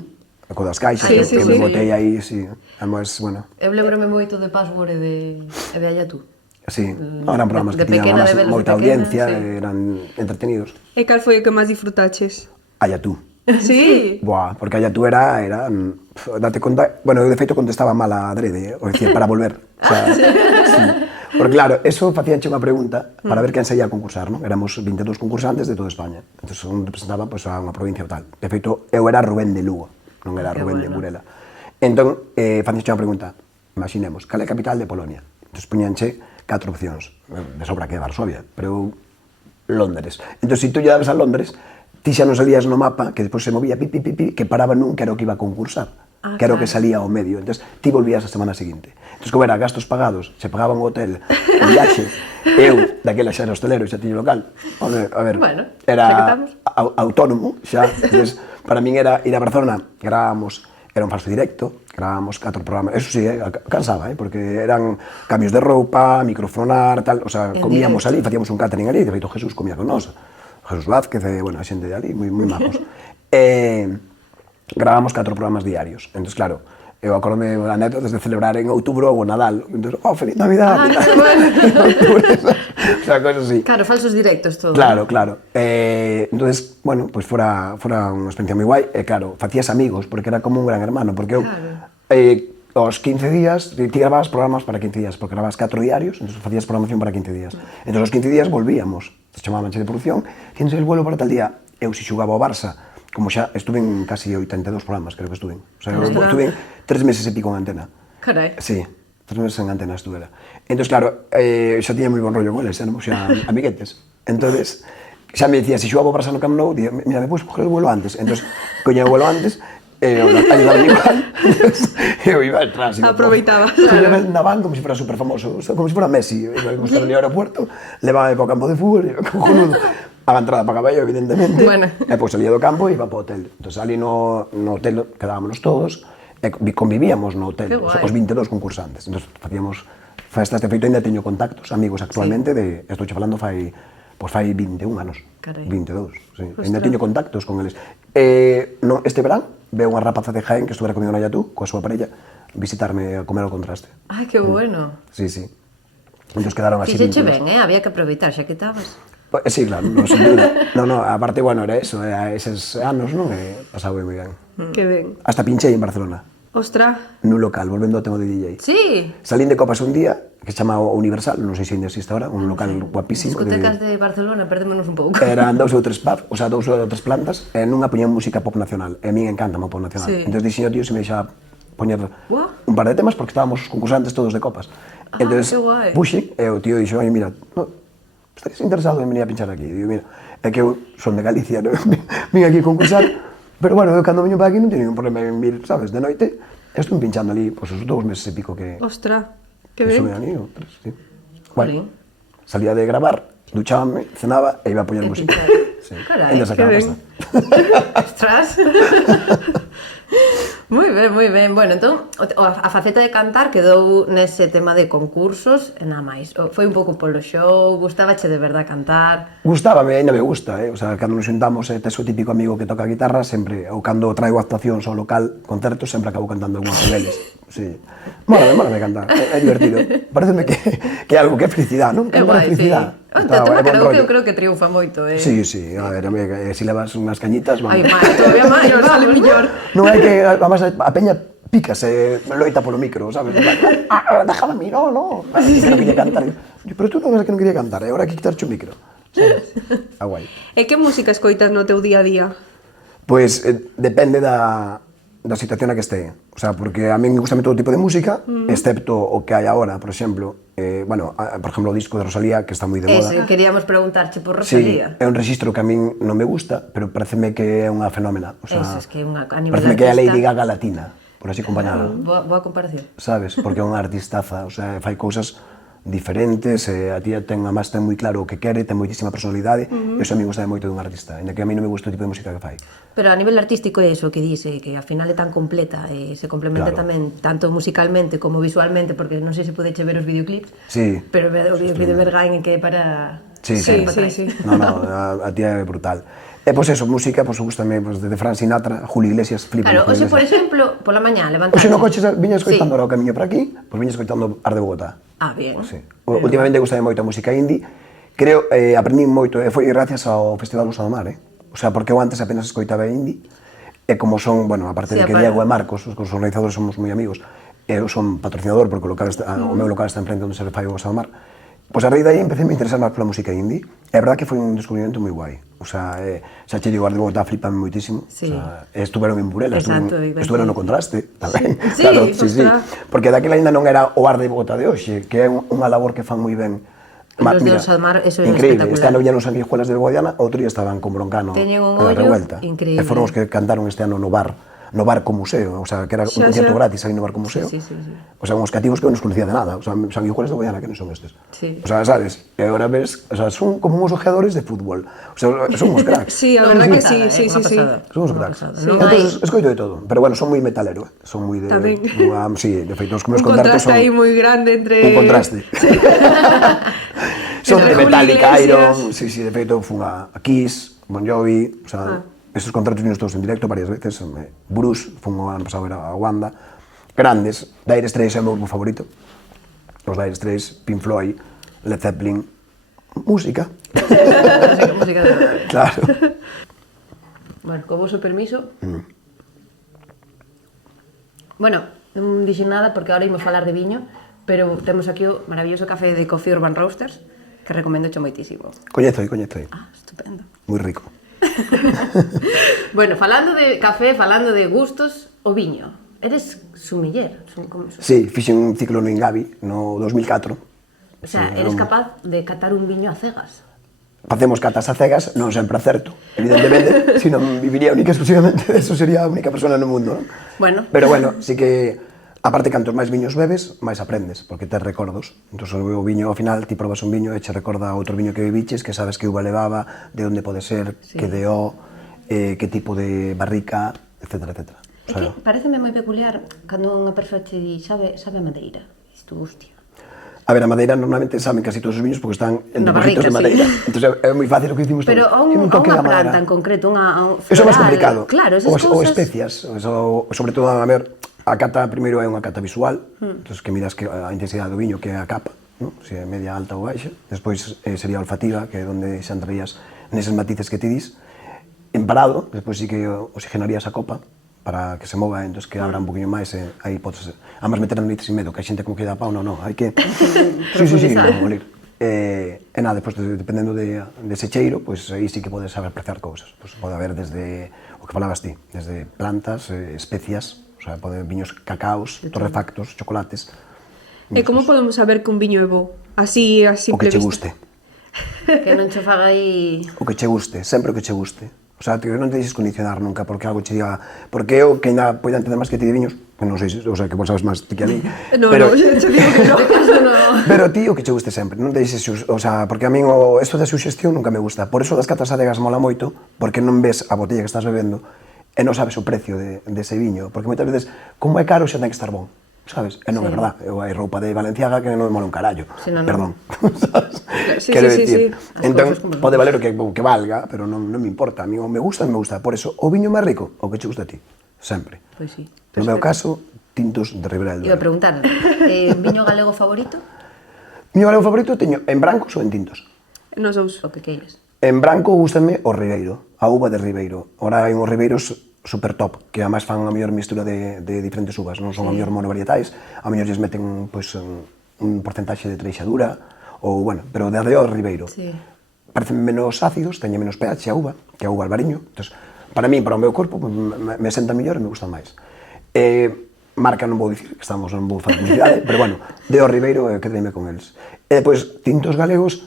co das caixas, Sí, que sí, me sí. botei aí, sí. Además, bueno, Eu lembrome moito de Password e de Ayatú. sí, eran programas de que tiñan pequena, además de velos de moita pequena, audiencia, sí. eran entretenidos. E cal foi o que máis disfrutaches? A Yatú. Sí. Buah, porque a tú era, date conta, bueno, eu de feito contestaba mal a adrede, o dicía, para volver. O sea, sí. Porque claro, eso facíanche unha pregunta para ver quen saía a concursar, non? Éramos 22 concursantes de toda España. Entón, un representaba pues, a unha provincia ou tal. De feito, eu era Rubén de Lugo, non era Qué Rubén de bueno. Burela. Entón, facíanche unha pregunta, imaginemos, cal é a capital de Polonia? Entón, puñanche 4 opcións. De sobra que é Varsovia, pero Londres. Entón, se tú lle dabas a Londres, ti xa non salías no mapa, que despois se movía que paraba nun que era o que iba a concursar, que era o que claro. salía ao medio. Entón, ti volvías a semana seguinte. Entón, como era gastos pagados, se pagaban o hotel, o viaxe, eu, daquela xa era hostelero, xa tiño local, a ver, Bueno, xa que era estamos. autónomo, xa, entonces, para min era ir a Barcelona, grabábamos, era un falso directo, grabábamos 4 programas, eso sí, cansaba, porque eran cambios de roupa, microfonar, tal, o sea, En comíamos directo. ali, facíamos un catering ali, de feito Jesús comía con nós, Jesús Vázquez, bueno, a xente de ali, moi majos. Grabamos 4 programas diarios. Entón, claro, eu acordome a anécdotas de celebrar en outubro o Nadal. Entón, feliz Navidad! qué bueno. O sea, cosas así. Claro, falsos directos todo. Claro, claro. Entonces, bueno, pues fora unha experiencia moi guai. E claro, facías amigos, porque era como un gran hermano, porque eu, aos 15 días, ti grababas programas para 15 días, porque grababas 4 diarios, entón facías programación para 15 días. Entón, aos 15 días volvíamos, se chamabanche de producción, tienes el vuelo para tal día. Eu, se xugaba ao Barça, como xa estuve en casi 82 programas, creo que estuve. O sea, estuve 3 meses e pico en antena. Carai. Sí, 3 meses en antena estuve. Entón, claro, xa tiña moi bon rollo con eles, éramos xa amiguetes. Entonces, xa me dicía, se xogaba o Barça no Camp Nou, día, mira, me podes coger o vuelo antes. Entón, coña o vuelo antes, ayudaba igual, eu iba atrás. Aproveitaba. Iba na van como se fora super famoso, como se fora Messi. Iba a buscar ali ao aeropuerto, levaba para o campo de fútbol, e cojonudo. A entrada pagaba eu, evidentemente. Bueno. E pois salía do campo e iba para o hotel. Entón, ali no hotel quedábamos todos, e convivíamos no hotel, os 22 concursantes. Entón, facíamos festas, de feito, ainda teño contactos, amigos actualmente, estou che falando fai 21 anos. Carai. 22, sí. Ainda teño contactos con eles. Este verán, veo unha rapaza de Jaén que estuvera comigo na Yatú, coa súa parella, visitarme a comer ao Contraste. Ai, que bueno. Sí, sí. Entón quedaron así Fixeche vínculos. ben, había que aproveitar, xa que estabas. Sí, claro, non, sin duda. No, aparte, bueno, era eso, eses anos, non? Pasaba moi ben. Que ben. Hasta pinchei en Barcelona, Ostra, nun local, volvendo ao tema de DJ. Sí. Salín de copas un día, que se chama o Universal, non sei se ainda existe ahora, un local guapísimo. Discotecas de Barcelona, perdémonos un pouco. Eran 2 ou 3 pubs, o sea, 2 ou 3 plantas, e nunha poñían música pop nacional, e a mí encanta o pop nacional. Sí. Entón dixen, tío, se me deixaba poñer Guau. un par de temas, porque estábamos os concursantes todos de copas. Entón, que guai. puxe, e o tío dixo, ai, mira, no, estarías interesado en venir a pinchar aquí? Digo, mira, é que eu son de Galicia, non? Vim aquí a concursar, pero bueno, eu cando veño para aquí non teño ningún problema en vir, sabes, de noite, estuve pinchando ali, pois, os 2 meses e pico que ostra, que que ben. sube a mí, ou 3, sí. Bueno, Jolín. salía de gravar, duchábame, cenaba e iba a poñer E música. pinchar. Sí. Carai, Ainda sacaba que ben. pasta. Ostras. Moi ben, moi ben. Bueno, entón, a faceta de cantar quedou nese tema de concursos e nada máis. Foi un pouco polo show, gustabache de verdad cantar. Gustábame, ainda me gusta, o sea, cando nos xuntamos, tes o típico amigo que toca a guitarra, sempre, ou cando traigo actuacións ao local, concertos, sempre acabo cantando algúns con eles. Sí. Mólame cantar, é divertido. Pareceme que é algo que é felicidade, non? É Cantar é guai, sí. felicidade. O tema karaoke eu creo que triunfa moito, Sí, sí, a ver, se levas unhas cañitas, Ai, vamos. máis, todavía máis, Sale vamos. millor. Non é que, además, a peña pícase, loita polo micro, sabes? Déjame a mí, no. Que non quería cantar. Yo, pero tú non ves que non quería cantar, e agora hai que quitarche o micro. Sabes? Ah, guai. E que música escoitas no teu día a día? Pois depende da situación na que este. O sea, porque a min me gusta todo tipo de música, excepto o que hai agora, por exemplo, por exemplo, o disco de Rosalía, que está moi de moda. Ese, queríamos preguntarche por Sí, Rosalía. é un rexistro que a min non me gusta, pero pareceme que é unha fenómena. O sea, Ese, es que é unha, a nivel pareceme que é a artista- Lady Gaga latina, por así acompañada. Boa comparación. Sabes? Porque é unha artistaza, o sea, fai cousas diferentes, a tía ten moi claro o que quere, ten moitísima personalidade, e iso a mí gusta moito dun artista, ainda que a mí non me gusta o tipo de música que fai. Pero a nivel artístico é iso que dice, que ao final é tan completa e se complementa Claro. tamén tanto musicalmente como visualmente, porque non sei se podeche ver os videoclips, Sí. pero o videoclip de Bergain é que é para... Sí, Sí, sí. sí, sí. No, a tía é brutal. E pois eso, música, pois gustame desde Fran Sinatra, Julio Iglesias, flipa. Claro, hoxe, por exemplo, pola mañá, levantaste... Oxe no coche viña escoitando Sí. o camiño por aquí, pois viña escoitando Ar de Bogotá. Ah, bien. Sí. Últimamente gustame moito a música indie. Creo, aprendí moito, e foi gracias ao Festival Busa do Mar, O sea, porque eu antes apenas escoitaba indie, e como son, bueno, aparte Sí, de que aparte. Diego e Marcos, os organizadores somos moi amigos, eu son patrocinador porque o meu local está enfrente onde se fai o Busa do Mar. Pois a raíz de aí empecé a interesar máis pola música indie. É verdad que foi un descubrimento moi guai. O sea, xa che digo, Ar de Bogotá flipame moitísimo. Sí. O sea, estuveron en Burela, Exacto, estuveron no Contraste tamén. Sí, Claro, sí. ostras. Porque daquela ainda non era o Ar de Bogotá de hoxe, que é unha labor que fan moi ben. Los de Osa do Mar, eso é increíble. espectacular. Este ano viñeron as sanguijuelas de Guadiana, outro día estaban con Broncano Teñen un en la ollo revuelta. increíble. E foron os que cantaron este ano no Barco Museo, o sea, que era un Xa, concierto xa. gratis aí no Barco Museo. Sí. O sea, uns cativos que eu non os conocía de nada, o sea, sanguijuelas de Guadiana que non son estes. Sí. O sea, sabes? E agora ves, o sea, son como uns ojeadores de fútbol. O sea, son uns cracks. Sí, a No, verdad unha que sí, pasada, sí, unha sí, sí. pasada. Son uns Unha cracks. pasada. Sí. Non Entonces, hai- escoito de todo. Pero bueno, son moi metalero, Son moi de... Tamén. Sí, de feito, os que meus Un concertos contraste son... aí moi grande entre... Un contraste. Son de Entre Metallica, Julio Iron, Iglesias. sí, de feito fun a Kiss, Bon Jovi, o sea, esos concertos vinos todos en directo varias veces, Bruce, fun o ano pasado a Wanda, grandes, Dire Straits é o meu grupo favorito, os Dire Straits, Pink Floyd, Led Zeppelin, música, Música de verdade. claro. Bueno, co vosso permiso. Bueno, non dixen nada porque agora imos falar de viño, pero temos aquí o maravilloso café de Coffee Urban Roasters, que recomendo moitísimo. Coñezo, Ah, estupendo. moi rico. Bueno, falando de café, falando de gustos, o viño. Eres sumiller, Sí, fixen un ciclo no Ingavi no 2004. O sea, Sí, eres era un- capaz de catar un viño a cegas. facemos catas a cegas, non sempre acerto, evidentemente, se non viviría única exclusivamente eso, sería a única persona no mundo, non? Bueno. Pero bueno, sí que, aparte, cantos máis viños bebes, máis aprendes, porque tes recordos. Entón, o viño, ao final, ti probas un viño e che recorda outro viño que bebiches, que sabes que uva levaba, de onde pode ser, que deó, que tipo de barrica, etcétera, etcétera. É que pareceme moi peculiar cando unha persoa che di sabe a madeira. Isto, hostia. A ver, a madeira normalmente saben casi todos os viños porque están en Na depósitos de barrica, madeira. Entón é moi fácil o que dicimos todos. Pero a Tiene un toque unha da madera. planta en concreto, a un floral... Eso é máis complicado. Claro, esas ou cousas... especias, sobre todo, a ver, a cata primeiro é unha cata visual, entón que miras que a intensidade do viño, que é a capa, ¿no? Se é media, alta ou baixa. Despois sería a olfativa, que é onde xa entrarías neses matices que ti dis. En parado, despois sí que oxigenarías a copa para que se mova, entón que abra un poquinho máis, aí podes... Amas meter no sin medo, que hai xente como que dá pau, non, hai que... Sí, molir. E nada, despois, dependendo dese cheiro, pois aí sí que podes saber apreciar cousas. Pois pode haber desde, o que falabas ti, desde plantas, especias, o sea, pode viños cacaos, torrefactos, chocolates... E como podemos saber que un viño é bo? Así, a O simple que che vista. guste. Que non che faga aí... O que che guste, sempre o que che guste. O sea, que non te deixes condicionar nunca porque algo che diga... Porque eu, que ainda poida entender máis que ti de viños, que non sei, o sea, que vos sabes máis ti que a mí. No, pero, yo digo que no. Pero ti o que che guste sempre, non te deixes... O sea, porque a min esto da suxestión nunca me gusta. Por eso das catas adegas mola moito, porque non ves a botella que estás bebendo e non sabes o precio dese viño. Porque moitas veces, como é caro, xa ten que estar bon. Sabes? E non é verdad. Eu hai roupa de Valenciaga que non me mola un carallo. Perdón. Sabes? Sí, Quero sí, dicir. sí. Entón, pode valer o que valga, pero non me importa. A mí o me gusta. Por eso, o viño máis rico, o que che gusta a ti. Sempre. Pois sí. No meu caso, tintos de Ribera del Iba a Duero. preguntar, viño galego favorito? Miño galego favorito teño en brancos ou en tintos. Nos dous. O que queiras. En branco gústame o Ribeiro, a uva de Ribeiro. Ora hai uns Ribeiros super top, que además fan a mellor mistura de diferentes uvas, non son a mellor monovarietais, a mellor lles meten pois, un porcentaxe de treixadura, ou, bueno, pero de o Ribeiro. Sí. Parecen menos ácidos, teñen menos pH a uva, que a uva albariño. Entón, para mí, para o meu corpo, pues, me senta mellor e me gustan máis. Marca non vou dicir, que estamos non vou fazer publicidade, pero bueno, de o Ribeiro, quedeme con eles. E depois, tintos galegos,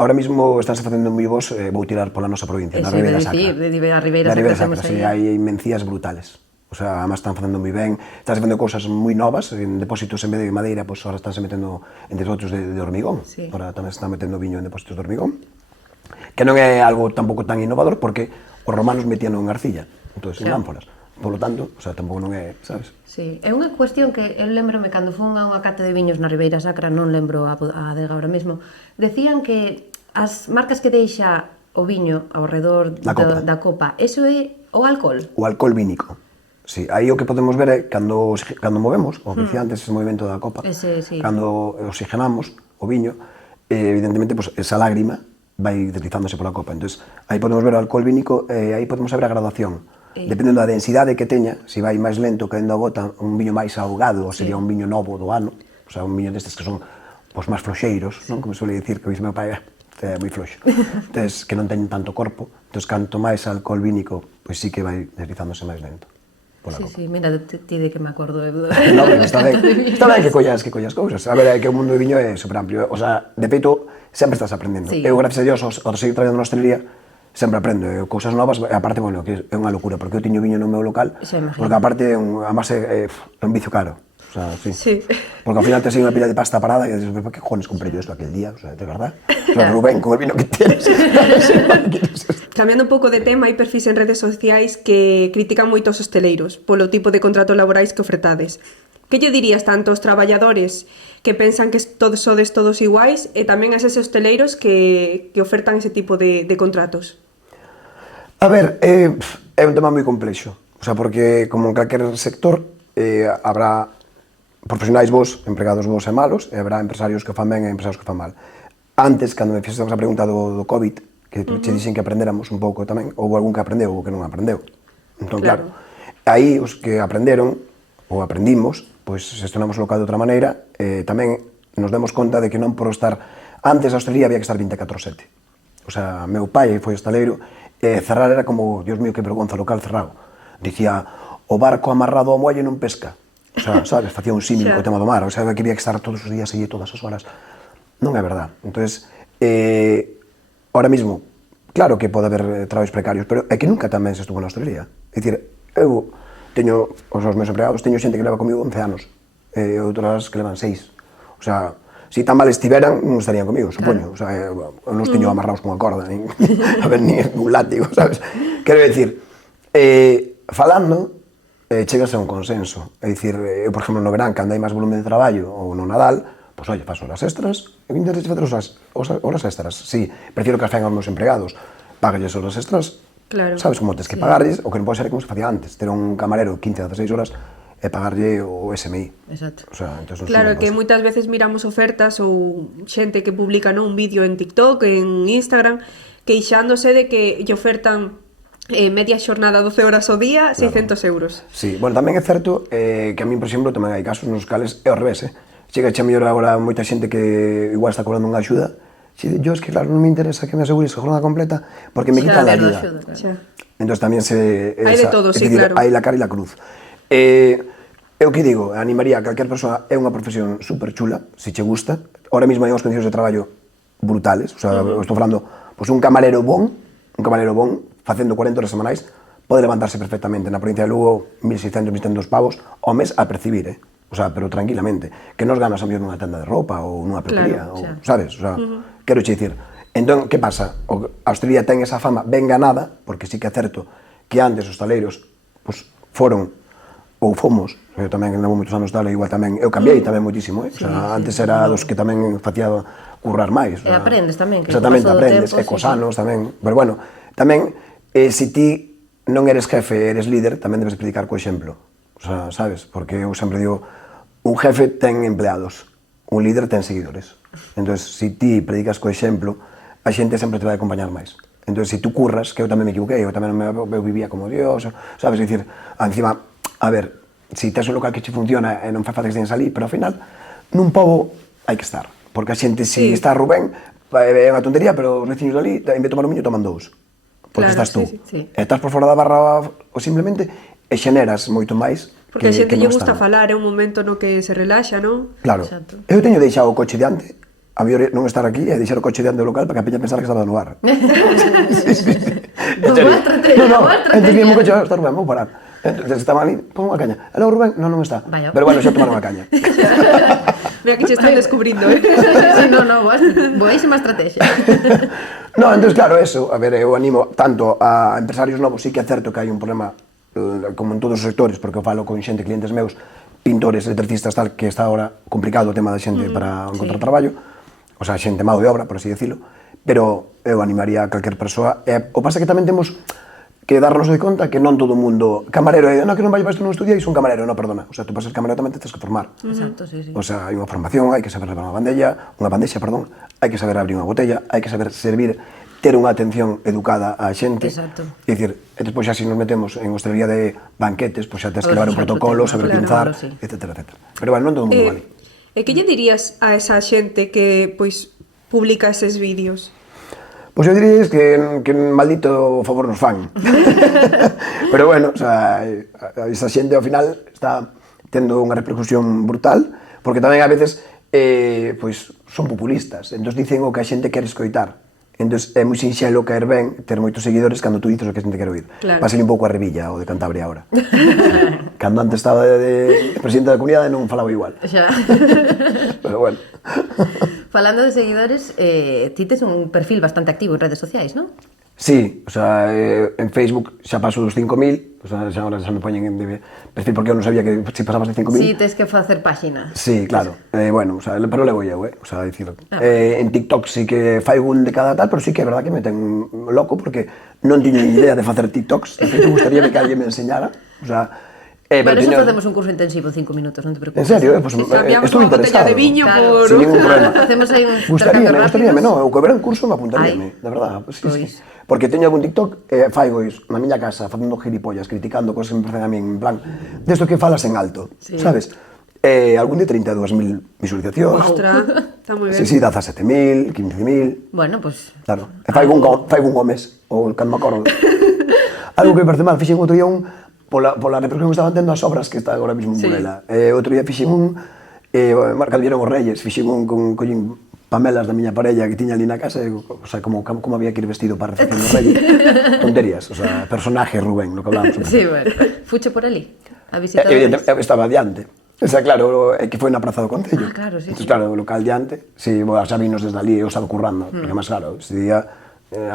ahora mismo estánse facendo moi bons, vou tirar pola nosa provincia, na Ribeira Sacra. Sí, a Ribeira Sacra, sí, hai mencías brutales. O sea, además están facendo moi ben, están facendo cousas moi novas, en depósitos en vez de madeira, pois ahora estánse metendo entre outros de hormigón. Sí. Ahora tamén se están metendo viño en depósitos de hormigón, que non é algo tampouco tan innovador, porque os romanos metían en arcilla, entón, en ánforas. Por lo tanto, o sea, tampouco non é, sabes? Sí, é unha cuestión que eu lembrome cando fun a unha cata de viños na Ribeira Sacra, non lembro a adega ahora mesmo, decían que as marcas que deixa o viño ao redor da copa, eso é o alcohol? O alcohol vínico. Sí, aí o que podemos ver é cando movemos, o que dicía antes, ese movimento da copa, sí. Cando oxigenamos o viño, evidentemente, pues, esa lágrima vai deslizándose pola copa. Entón, aí podemos ver o alcohol vínico e aí podemos ver a graduación. Dependendo da densidade que teña, se vai máis lento caendo a gota, un viño máis ahogado, ou sería un viño novo do ano, o sea, un viño destes que son pues, máis floxeiros, non? Como suele dicir, que o meu pai é moi floxo. Entón, que non teñen tanto corpo, entón, canto máis alcohol vínico, pois sí que vai deslizándose máis lento. Sí, mira, ti de que me acordo. No, pero está ben que collas cousas. A ver, é que o mundo do viño é super amplio. O sea, de feito, sempre estás aprendendo. Eu, gracias a Dios, ao seguir traballando na hostelería, sempre aprendo cousas novas, e aparte, bueno, que é unha locura, porque eu teño viño no meu local, porque aparte, además, é un vicio caro. O sea, sí. Porque ao final te sigue unha pila de pasta parada e dices, ¿por qué cojones compré yo esto aquel día? O sea, de verdad. O sea, Rubén, con el vino que tienes. Cambiando un pouco de tema, hai perfis en redes sociais que critican moito os hosteleiros polo tipo de contratos laborais que ofertades. Que lle dirías tanto aos traballadores que pensan que sodes todos iguais e tamén a eses hosteleiros que ofertan ese tipo de contratos? A ver, é un tema moi complexo. O sea, porque como en calquer sector habrá profesionais vos, empregados vos e malos, e habrá empresarios que fan ben e empresarios que fan mal. Antes, cando me fixemos a pregunta do COVID, que che dixen que aprendéramos un pouco tamén, houve algún que aprendeu ou que non aprendeu. Entón, claro, aí os que aprenderon, ou aprendimos, pois gestionamos o local de outra maneira, tamén nos demos conta de que non por estar... Antes a hostelería había que estar 24/7. O sea, meu pai foi hosteleiro, cerrar era como, Dios mío, que vergonza, local cerrado. Dicía, o barco amarrado ao muelle non pesca. O sea, sabes, facía un símil co tema do mar, o sea, que había que estar todos os días allí, todas as horas. Non é verdad. Entón, ahora mismo, claro que pode haber traballos precarios, pero é que nunca tamén se estuvo na hostelería. É dicir, eu teño os meus empregados, teño xente que leva comigo 11 anos, e outras que levan 6. O sea, si tan mal estiveran, non estarían comigo, supoño. O sea, eu non os teño amarrados con a corda, nin, a ver, nin un látigo, sabes? Quero dicir, falando, chegas a un consenso. É dicir, eu, por exemplo, no verán, cando hai máis volumen de traballo, ou no Nadal, pois, oi, faço horas extras, e intento facer horas extras. Sí, prefiero que as fagan os meus empregados, págalles horas extras, Claro. sabes como tens que pagarlles, o que non pode ser como se facía antes, ter un camarero 15 a 16 horas e pagarlle o SMI. Exacto. O sea, entonces, Claro, que moitas veces miramos ofertas ou xente que publica un vídeo en TikTok, en Instagram, queixándose de que lle ofertan media xornada 12 horas ao día, 600 euros. Sí, bueno, tamén é certo que a min, por exemplo, tamén hai casos nos cales é ao revés, Chega xa mellor agora moita xente que igual está cobrando unha axuda, yo es que claro, non me interesa que me asegures a jornada completa porque me quitan a ayuda. Xa. Entón tamén se... Hai de todo, sí, claro. Hai la cara e la cruz. Eu que digo, animaría a calquer persoa, é unha profesión super chula, se che gusta. Ahora mesmo hai unhas condicións de traballo brutales, o sea, estou falando, pues un camarero bon, facendo 40 horas semanais, pode levantarse perfectamente na provincia de Lugo 1.600, 1.700 pavos ao mes a percibir, O sea, pero tranquilamente. Que nos ganas a mellor nunha tenda de roupa ou nunha peluquería, Claro, ou, sabes? O sea, quero che dicir. Entón, que pasa? A hostelería ten esa fama ben ganada, porque sí que é certo que antes os taleiros pues, foron ou fomos, eu tamén levo moitos anos tal, igual tamén, eu cambiei tamén moitísimo, O sea, antes era dos que tamén facía currar máis. E aprendes tamén, que exactamente, co paso do aprendes, tempo, e cos sí. anos tamén. Pero bueno, tamén, se ti non eres jefe, eres líder, tamén debes predicar co exemplo. O sea, sabes? Porque eu sempre digo, un jefe ten empleados, un líder ten seguidores. Entón, se ti predicas co exemplo, a xente sempre te vai acompañar máis. Entón, se tú curras, que eu tamén me equivoquei, eu tamén eu vivía como Dios, sabes? É dicir, encima, a ver, se tes un local que che funciona e non fai falta que estén salir, pero ao final, nun pobo hai que estar. Porque a xente, se está Rubén, é unha tontería, pero os veciños dali, en vez de tomar un miño, toman dous. Porque Claro, estás tú. sí. E estás por fora da barra, ou simplemente, e xeneras moito máis Porque a xente que lle non gusta están. falar, é un momento no que se relaxa, non? Claro. Exacto. Eu teño deixado o coche diante, a mellor non estar aquí e deixar o coche diante do local para que a peña pensara que estaba no bar. sí. Pues boa estrategia, boa estrategia. Entón que o coche, está Rubén, vou parar. Entón estaban ali, pon unha caña. Aló, Rubén? Non está. Vaya. Pero bueno, xa tomaron a caña. Mira que che están descubrindo, Sí, no, boísima estrategia. No, entón, claro, eso, a ver, eu animo tanto a empresarios novos, sí que é certo que hai un problema, como en todos os sectores, porque eu falo con xente, clientes meus, pintores, electricistas, tal, que está ahora complicado o tema da xente para encontrar traballo, o sea, xente mao de obra, por así decirlo, pero eu animaría a calquer persoa, o pasa que tamén temos que darnos de conta que non todo o mundo, camarero, non que non vai para isto non estudiais, un camarero, non, perdona, o sea, tú para ser camarero tamén te tens que formar. Exacto, sí. O sea, hai unha formación, hai que saber levar unha bandexa, hai que saber abrir unha botella, hai que saber servir, ter unha atención educada á xente. Exacto. É dicir, e despois xa se nos metemos en hostelería de banquetes, pois xa tens que levar un Outro protocolo, tema, saber claro, pinzar, sí. etcétera. Pero bueno, non todo o mundo vale. E que lle dirías a esa xente que, pois, publica eses vídeos? Pois eu diría que maldito favor nos fan. Pero bueno, o sea, esa xente ao final está tendo unha repercusión brutal, porque tamén a veces pois son populistas, entón dicen o que a xente quere escoitar. Entón é moi sinxelo caer ben, ter moitos seguidores cando tú dices o que a xente quere oír. Claro. Pásale un pouco a Revilla, o de Cantabria agora. Cando antes estaba de presidente da comunidade non falaba igual. Xa. Pero bueno. Falando de seguidores, ti tes un perfil bastante activo en redes sociais, non? Sí, o sea, en Facebook xa paso dos 5.000, o sea, xa ahora xa me poñen en perfil porque eu non sabía que se pasabas de 5.000. Sí, tes que facer páxina. Sí, claro. Bueno, o sea, pero levo eu, o sea, dicir, en TikTok sí que fai un de cada tal, pero sí que é verdad que me ten loco porque non tiño ni idea de facer TikToks. De feito, gustaría que alguén me enseñara. O sea, Pero eso facemos un curso intensivo, 5 minutos, non te preocupes. En serio, pues Cambiamos estou unha botella interesado. de viño Claro. por... Sin ningún problema. Facemos aí un Gustaríame, intercambio rápidos. no, o que verá un curso me apuntaríame, Ai. de verdad. Sí, Pois. sí. Porque teño algún TikTok, faigo iso, na miña casa, facendo gilipollas, criticando cosas que me parecen a min, en plan, desto que falas en alto, Sí. sabes? Algún de 32.000 visualizacións. Ostras, está moi ben. Sí, 17.000, 15.000. Bueno, pues... Claro, e faigo un Gómez, ou cando me acordo. Algo que me parece mal, fixen outro día un, pola repercusión que estaban tendo as obras que está agora mesmo en Sí. Burela. Outro día fixen un, marca dieron os Reyes, fixen un con collín pamelas da miña parella que tiña ali na casa, o sea, como había que ir vestido para a recepción do rei. Tonterías, o sea, personaje Rubén, lo que hablamos. Sí, bueno. Fuche por ali a visitar o Evidentemente, Reis? estaba diante. O sea, claro, é que foi na Praza do Concello. Ah, claro, sí, Entón, sí. claro, o local diante, sí, bueno, xa vinos desde ali, eu estaba currando, porque máis, claro, ese día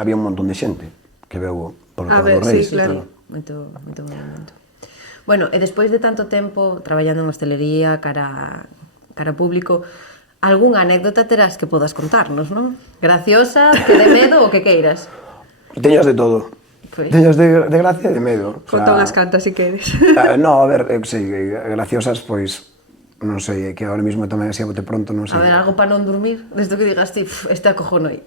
había un montón de xente que veu por A local ver, do Reis. sí, claro. Moito movimento. Bueno, e despois de tanto tempo traballando en hostelería cara público, algunha anécdota terás que podas contarnos, non? Graciosa, que de medo ou que queiras? Teñas de todo. Pois. Teñas de gracia e de medo. Conta unhas cantas si queres. No, a ver, sí, graciosas, pois, non sei, é que ahora mismo tamén así a bote pronto, non sei. A ver, algo para non dormir, desde que digas ti, este acojonei.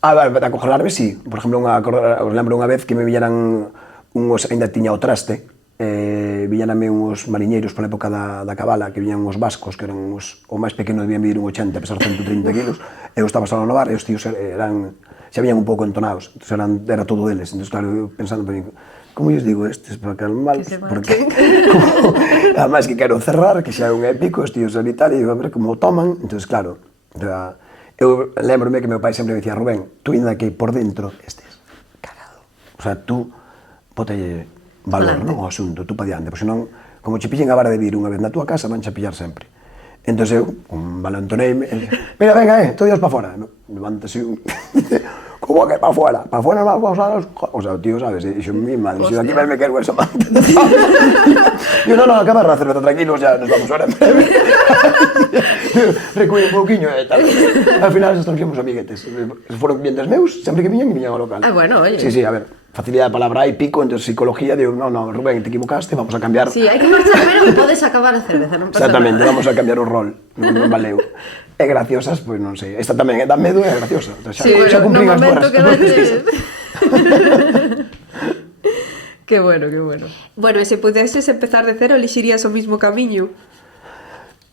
A ver, para acojonarme, sí. Por exemplo, os lembro unha vez que me viñeran unhos, ainda tiña o traste, viñaname unhos mariñeiros pola época da cabala, que viñan uns vascos, que eran uns, o máis pequeno debían medir un 80, pesar 130 kilos, e eu estaba solo no bar, e os tíos eran, xa viñan un pouco entonados, entón era todo deles, entón claro, eu pensando, como lles digo estes para calmar, porque además que quero cerrar, que xa é un épico, os tíos ali tal, e a ver como toman, entón claro, eu lembrome que meu pai sempre me dicía, Rubén, tú ainda que por dentro estes cagado, o sea, tú botelle valor, non, o asunto, tú pa diante, porque senón, como che pillen a vara de vir unha vez na túa casa, vanche a pillar sempre. Entón eu, valentoneime, mira, venga, tú dios pa fora. Levántase un... Como que pa fora? Pa fora non vamos a los... O sea, o tío, sabes, dixo, mi madre, se aquí me quero esa manta. Digo, no, acabar a cerveza, tranquilos, ya nos vamos ahora en breve. Recuí un pouquiño e tal. Al final, nos transfimos amiguetes. Foron clientes meus, sempre que viñan ao local. Ah, bueno, oye. Sí, a ver, facilidade de palabra hai pico, entonces psicología, digo, no, Rubén, te equivocaste, vamos a cambiar. Sí, hai que marchar, pero podes acabar a cerveza, non pasa Exactamente, nada. vamos a cambiar o rol, non valeu. E graciosas, pois non sei, esta tamén dá medo e é graciosa. Sí, xa bueno, cumprín no as momento boas. que veces... Qué bueno, qué bueno. Bueno, e se pudeses empezar de cero, elixirías o mismo camiño?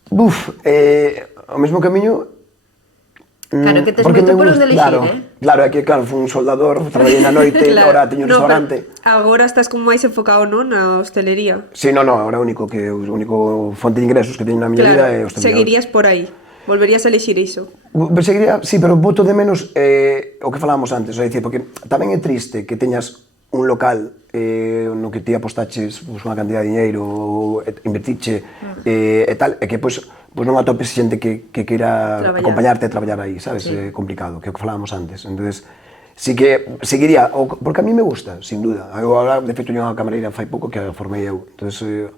Buf, o mesmo camiño... Claro, que tes porque moito me por gusta, onde elegir, claro, Claro, é que, claro, fui un soldador, traballei na noite, ahora teño un No, restaurante. pero agora estás como máis enfocado, non, na hostelería. Sí, no, ahora o único fonte de ingresos que teño na miña vida é Claro, hostelería. seguirías por aí. Volverías a elixir iso. Seguiría, sí, pero boto de menos o que falábamos antes, é dicir, porque tamén é triste que teñas un local no que ti apostaches unha cantidad de dinheiro, invertiche e tal, e que pois non atopes xente que queira acompañarte a traballar aí, sabes? É complicado, que é o que falábamos antes. Entonces, sí que seguiría, porque a mí me gusta, sin duda. Eu agora, de feito, unha camareira fai pouco que a formei eu. Entonces,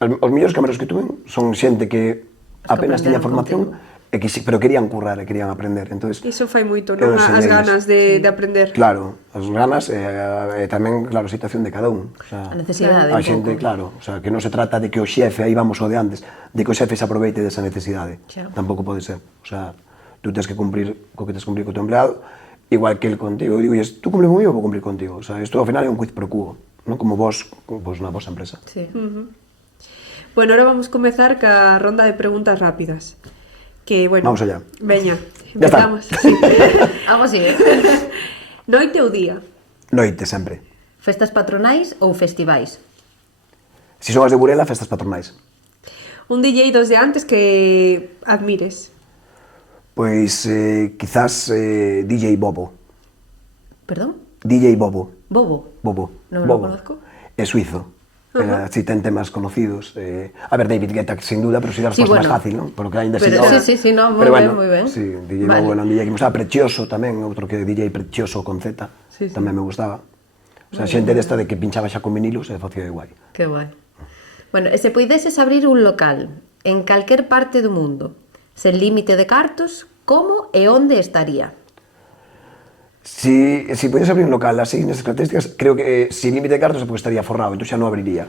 os mellores camareros que tuve son xente que apenas tiña formación, pero querían currar e querían aprender. Iso fai moito, non? As ganas de aprender. Claro, as ganas e tamén, claro, a situación de cada un. A necesidade. A xente, claro, o sea, que non se trata de que o xefe, aí vamos o de antes, de que o xefe se aproveite desa necesidade. Tampouco pode ser. O sea, tú tens que cumprir co que tens que cumprir co teu empleado, igual que el contigo. Eu digo, tú cumples conmigo, vou cumplir contigo. O sea, isto ao final é un quid pro quo, non? Como vos, na vosa empresa. Sí. Bueno, ahora vamos comezar ca ronda de preguntas rápidas. Que, bueno, vamos allá. Veña, Ya está. empezamos. Sí. Algo así, Noite ou día? Noite, sempre. Festas patronais ou festivais? Si son as de Burela, festas patronais. Un DJ dos de antes que admires? Pois, quizás DJ Bobo. Perdón? DJ Bobo. Bobo? Bobo. Non lo conozco. É suizo. Si ten temas conocidos. A ver, David Guetta, sin duda, pero si das máis fácil, non? Porque ainda pero, sí, no, moi ben. Sí, DJ Bobo era un DJ que me gustaba, Precioso tamén, outro que DJ Precioso con Z, tamén me gustaba. O sea, xente desta de que pinchaba xa con vinilos e facía igual. Que guai. Bueno, e se puideses abrir un local en calquer parte do mundo, sen límite de cartos, como e onde estaría? Si pudiese abrir un local así, nesas características, creo que sin límite de cartos é porque estaría forrado, entón xa non abriría.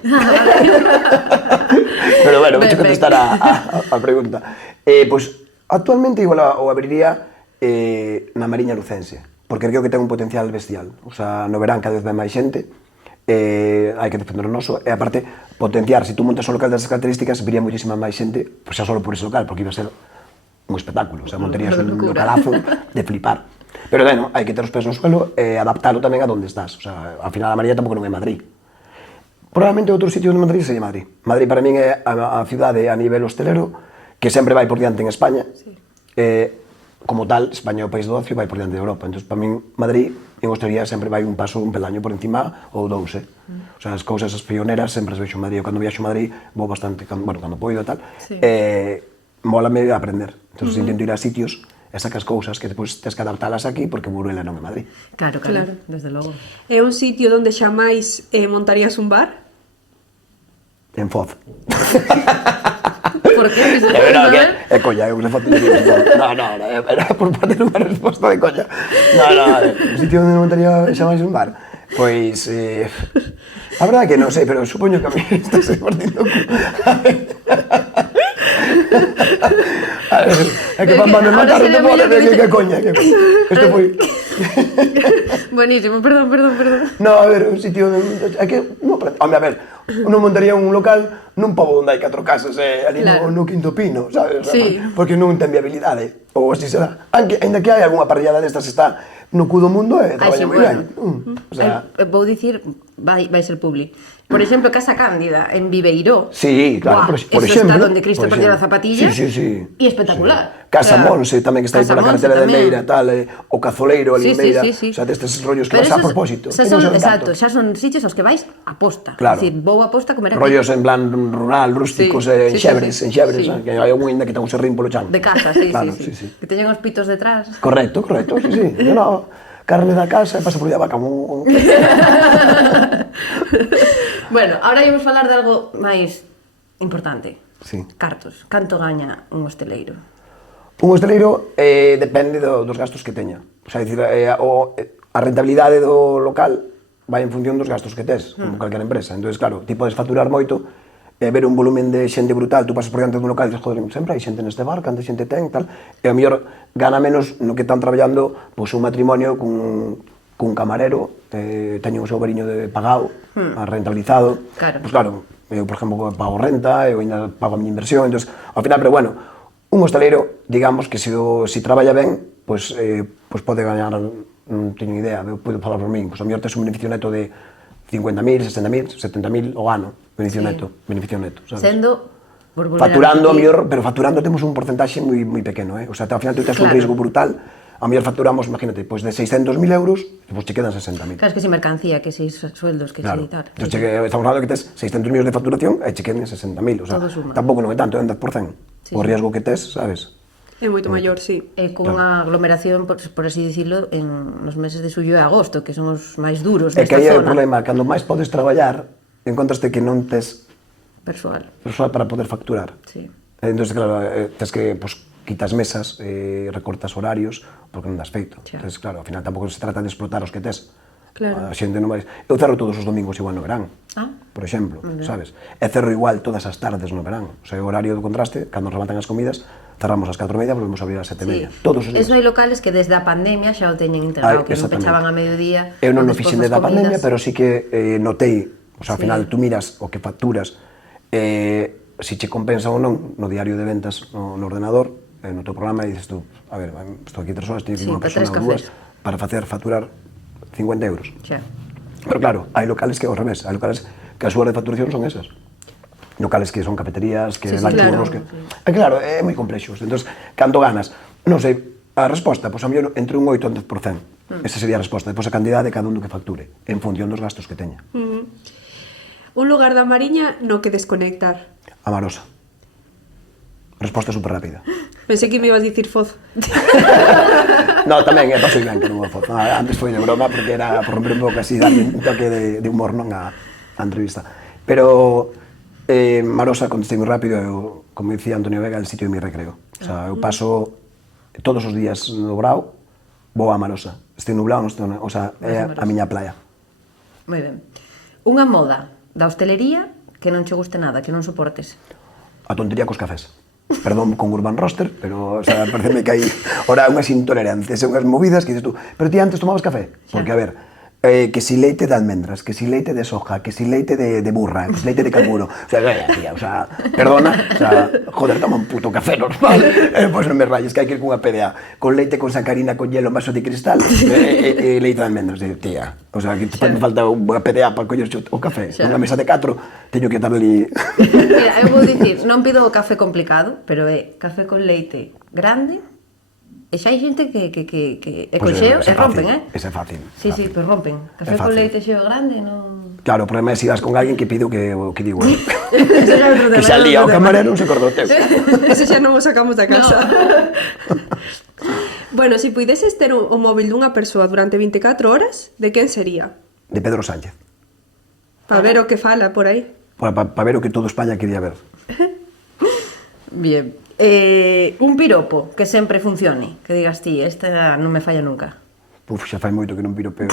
Pero bueno, vou contestar a pregunta. Pois, actualmente igual o abriría na Mariña Lucense, porque creo que ten un potencial bestial. O sea, no verán cada vez ven máis xente, hai que defender o noso, e aparte, potenciar, se tú montas un local desas características, viría moitísima máis xente, pois xa solo por ese local, porque iba a ser un espectáculo, o sea, montarías un localazo de flipar. Pero, bueno, hai que ter os pés no suelo e adaptalo tamén a donde estás. O sea, ao final a Mariña tampouco non é Madrid. Probablemente outro sitio de Madrid sería Madrid. Madrid para min é a cidade a nivel hostelero que sempre vai por diante en España. como tal, España é o país do ocio e vai por diante de Europa. Entón, para min, Madrid, en hostelería, sempre vai un paso, un peldaño por encima ou dous, O sea, as cousas, as pioneras, sempre as vexo en Madrid. Eu, cando viaxo a Madrid, vou bastante, cando poido e tal, mólame aprender. Entón, intento ir a sitios e sacas cousas que depois tens que adaptalas aquí porque Burela non é Madrid. Claro, desde logo. É un sitio onde xamais montarías un bar? En Foz. Por que? É coña, eu se foto de Dios. No, era por parte dunha resposta de coña. Un sitio onde non montaría xa máis un bar. Pois, a verdade que non sei, pero supoño que a mí estás partindo a ver, é que van manos matar de bola, que coña, isto foi... Buenísimo, perdón. No, a ver, un sitio... É que... Home, a ver, non montaría un local nun pobo onde hai 4 casas, ali no Quinto Pino, sabes? Sí. Porque non ten viabilidade, ou así será. Ainda que hai algunha parrillada destas está no cu do mundo e traballa moi ben. O sea... Vou dicir, vai ser publi. Por exemplo, Casa Cándida, en Viveiró. Sí, claro, por exemplo. Eso está donde Cristo perdió la zapatilla. Sí. E espectacular. Casa Monse tamén que está aí pola carretera de Meira, tal, o Cazoleiro ali en Meira. O sea, destes rollos que vas a propósito. Exacto, xa son sitios aos que vais a posta. Claro. É dicir, vou a posta a comer aquí. Rollos en plan rural, rústicos, en xebres, que hai un ainda que ten un serrín polo chan. De casa, sí. Que teñen os pitos detrás. Correcto, sí. No, carne da casa e pasa por aí a vaca. Bueno, ahora íamos falar de algo máis importante. Sí. Cartos. Canto gaña un hosteleiro? Un hosteleiro depende dos gastos que teña. O sea, dicir, a rentabilidade do local vai en función dos gastos que tes, como calquera empresa. Entón, claro, ti podes facturar moito, ver un volumen de xente brutal, tú pasas por diante dun local e dices, joder, sempre hai xente neste bar, canta xente ten, tal, e ao mellor gana menos no que están traballando pois, un matrimonio cun camarero, teño o seu bariño de pagado, rentabilizado. Claro. Pois claro, eu, por exemplo, pago renta, eu ainda pago a miña inversión, entón, ao final, pero bueno, un hosteleiro, digamos que se traballa ben, pois pode gañar, non teño idea, eu podo falar por min, pois ao mellor tes un beneficio neto de 50.000, 60.000, 70.000 o ano, beneficio neto, sabes? Sendo facturando, a mellor, pero facturando temos un porcentaxe moi pequeno, O sea, ao final tú tes un risco brutal. A mellor facturamos, imagínate, pois de 600.000 euros, pois te quedan 60.000. Claro, es que si mercancía, que si sueldos, que si tal. Entón, estamos hablando que tes 600.000 de facturación e che quedan 60.000, o sea, tampouco non é tanto, é un 10%. O riesgo que tes, sabes? É moito maior, sí. E con unha aglomeración, por así dicirlo, en nos meses de xullo e agosto, que son os máis duros nesta zona. É que aí é o problema, cando máis podes traballar, encontraste que non tes persoal para poder facturar. Sí. Entón, claro, tes que, quitas mesas, recortas horarios, porque non das feito. Entón, claro, ao final tampouco se trata de explotar os que tes. Claro. A xente non vai... Eu cerro todos os domingos igual no verán, por exemplo, sabes? E cerro igual todas as tardes no verán. O sea, o horario do contraste, cando rematan as comidas, cerramos ás 4:30, volvemos a abrir ás 7:30. Todos os días. Eso hai locales que desde a pandemia xa o teñen integrado, que non pechaban a mediodía. Eu non o fixen desde a pandemia, pero sí que notei, o sea, ao final tú miras o que facturas, se che compensa ou non no diario de ventas no ordenador, no teu programa, e dices tú, a ver, estou aquí 3 horas, teño que ir unha persona ou dúas para facturar 50 euros. Pero claro, hai locales que ao revés, hai locales que as súas de facturación son esas. Locales que son cafeterías, que churros, que... Claro, é moi complexo. Entón, canto ganas? Non sei, a resposta, pois a mellor entre un 8 e un 10%. Esa sería a resposta. Depois a cantidade de cada un do que facture, en función dos gastos que teña. Un lugar da Mariña no que desconectar. Amarosa. Resposta super rápida. Pensei que me ibas a dicir Foz. No, tamén, pasou ben que non o Foz. Antes foi de broma, porque era por romper un pouco así, darle un toque de humor, non, a entrevista. Pero Marosa, contestei moi rápido, eu, como dicía Antonio Vega, el sitio de mi recreo. O sea, eu paso todos os días no Brao, vou a Marosa. Estou nublado, o sea, é a miña playa. Moi ben. Unha moda da hostelería que non che guste nada, que non soportes. A tontería cos cafés. Perdón con Urban Roster, pero, o sea, pareceme que hai ora unhas intolerancias, unhas movidas que dices tú, pero ti antes tomabas café? Porque, a ver, que si leite de almendras, que si leite de soja, que si leite de burra, que si leite de canguro, o sea, tía, o sea, perdona, o sea, joder, toma un puto café normal, pois non me rayes, que hai que ir cunha PDA, con leite, con sacarina, con hielo, en vaso de cristal, e leite de almendras, tía, o sea, que me falta unha PDA para coller o café, unha mesa de 4, teño que estar ali... Mira, eu vou dicir, non pido o café complicado, pero é café con leite grande, E xa hai xente que e con Pois xeo ese e rompen, fácil, ese é fácil. Sí, sí, pues rompen. Café con fácil. leite xeo grande, non... Claro, o problema é se vas con alguén que pide o que digo, Eso xa é outro que tema, xa lía o outro tema. camarero non se acordou teu. Ese xa non o sacamos da casa. Bueno, se puideses ter o móvil dunha persoa durante 24 horas, de quen sería? De Pedro Sánchez. Para ver o que fala por aí. Para ver o que todo España quería ver. Bien. Un piropo que sempre funcione, que digas ti, esta non me falla nunca. Puf, xa fai moito que non piropeo.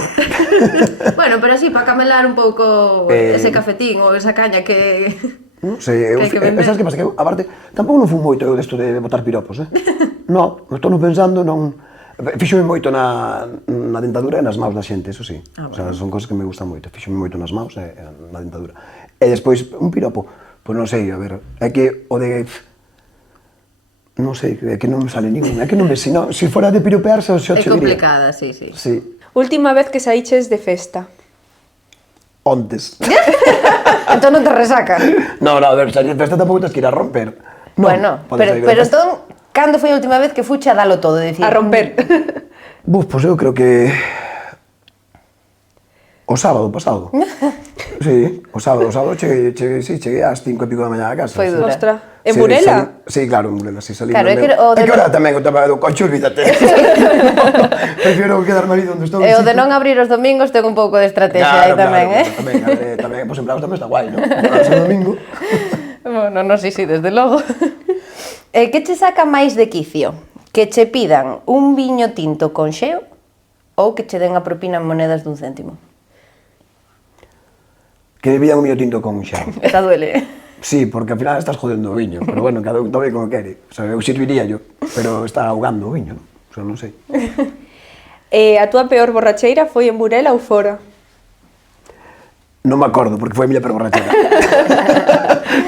Bueno, pero así, para camelar un pouco ese cafetín ou esa caña que... Non sei, Que hai que vender. sabes que pasa? Que eu, aparte, tampouco non fun moito eu desto de botar piropos, No, estou pensando, non... Fíxome moito na dentadura e nas maus da xente, eso sí. Ah, O sea, son cosas que me gustan moito. Fíxome moito nas maus e na dentadura. E despois, un piropo, pois non sei, a ver, é que o de... Non sei, é que non me sale ningún, é que non me... Se fora de piropear, xa É che diría. complicada, sí, sí. Sí, Última vez que saíches de festa. ontes. Entón non te resaca. No, a ver, salir de festa tampouco tens que ir a romper. No, Bueno, podes salir de pero festa. entón, cando foi a última vez que fuche a dalo todo? Decir, A romper. Buf, pois eu creo que... O sábado pasado. Sí, o sábado cheguei ás 5 e pico da mañá a casa. Foi sí. dura. Ostras, en Sí, Burela? Sí, claro, en Burela, sí, salí. Claro, é no que meu- o de É que non- ahora tamén o tema do coche, olvídate. Prefiero quedarme ali onde estou. E o de non abrir os domingos ten un pouco de estrategia aí tamén, Tamén, pues en Blaus tamén está guai, ¿no? Para o domingo. Bueno, non sei, sí, desde logo. Que che saca máis de quicio? Que che pidan un viño tinto con xeo ou que che den a propina en monedas dun céntimo? Que bebían un viño tinto con xa. Esa duele. Sí, porque al final estás jodendo o viño, pero bueno, cada un tome como quere. O sea, eu serviría yo, pero está ahogando o viño, ¿no? O sea, non sei. A túa peor borracheira foi en Burela ou fora? Non me acordo, porque foi a miña perborrachera.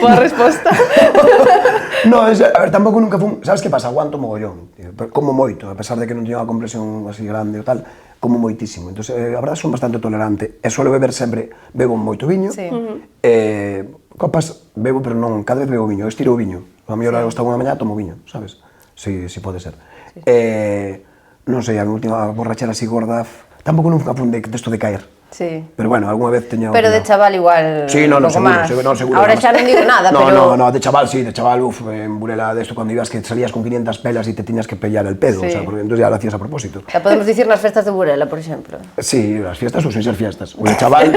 Boa resposta. No, a ver, tampouco nunca fun... Sabes que pasa? Aguanto mogollón, tío. Como moito, a pesar de que non teño unha compresión así grande ou tal, como moitísimo. Entón, a verdade, son bastante tolerante. E suelo beber sempre, bebo moito viño. Sí. Copas bebo, pero non, cada vez bebo viño. Eu estiro o viño. A mellor a esta unha mañá tomo viño, sabes? Si pode ser. Non sei, a minha última borrachera así gorda... Tampouco nunca fun desto de caer. Sí. Pero bueno, alguna vez teño... Pero de chaval igual Sí, no, un pouco seguro, máis. seguro. Ahora además. xa non digo nada, no, pero... No, de chaval sí, en Burela de esto cuando ibas que salías con 500 pelas y te tenías que pellar el pedo, Sí. o sea, porque entonces ya lo hacías a propósito. Xa podemos dicir nas festas de Burela, por exemplo. Sí, las fiestas o sin ser fiestas. O el chaval,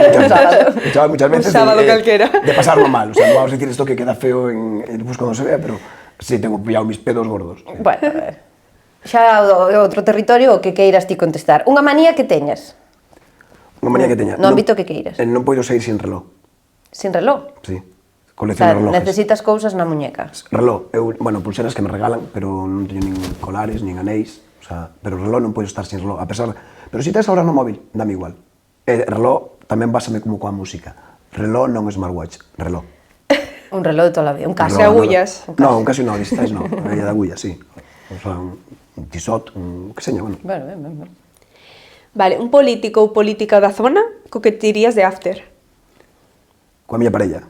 muchas veces... sábado calquera. De pasarlo mal, o sea, no vamos a decir esto que queda feo en pues cuando se vea, pero sí tengo pillado mis pedos gordos. Bueno, a ver. Xa o outro territorio o que queiras ti contestar. Unha manía que teñas. Unha manía que teña. No ámbito que queiras. Non podo sair sin reloj, Sin reloj. sí. O Colecciono sea, relojes. necesitas cousas na muñeca. Reloj, bueno, pulseras que me regalan, pero non teño nin colares, nin anéis, o sea, pero reloj non podo estar sin reloj, a pesar, pero se tes ahora no móvil, dame igual. Reloj tamén básame como coa música. Reloj non smartwatch, reloj. Un reloj de toda a vida, un Case Casio. agullas. No, un Casio no, digitais no, a de agullas, sí. O sea, un Tissot, que seña, bueno. Bueno, ben. Vale, un político ou política da zona co que te irías de after. Coa miña parella.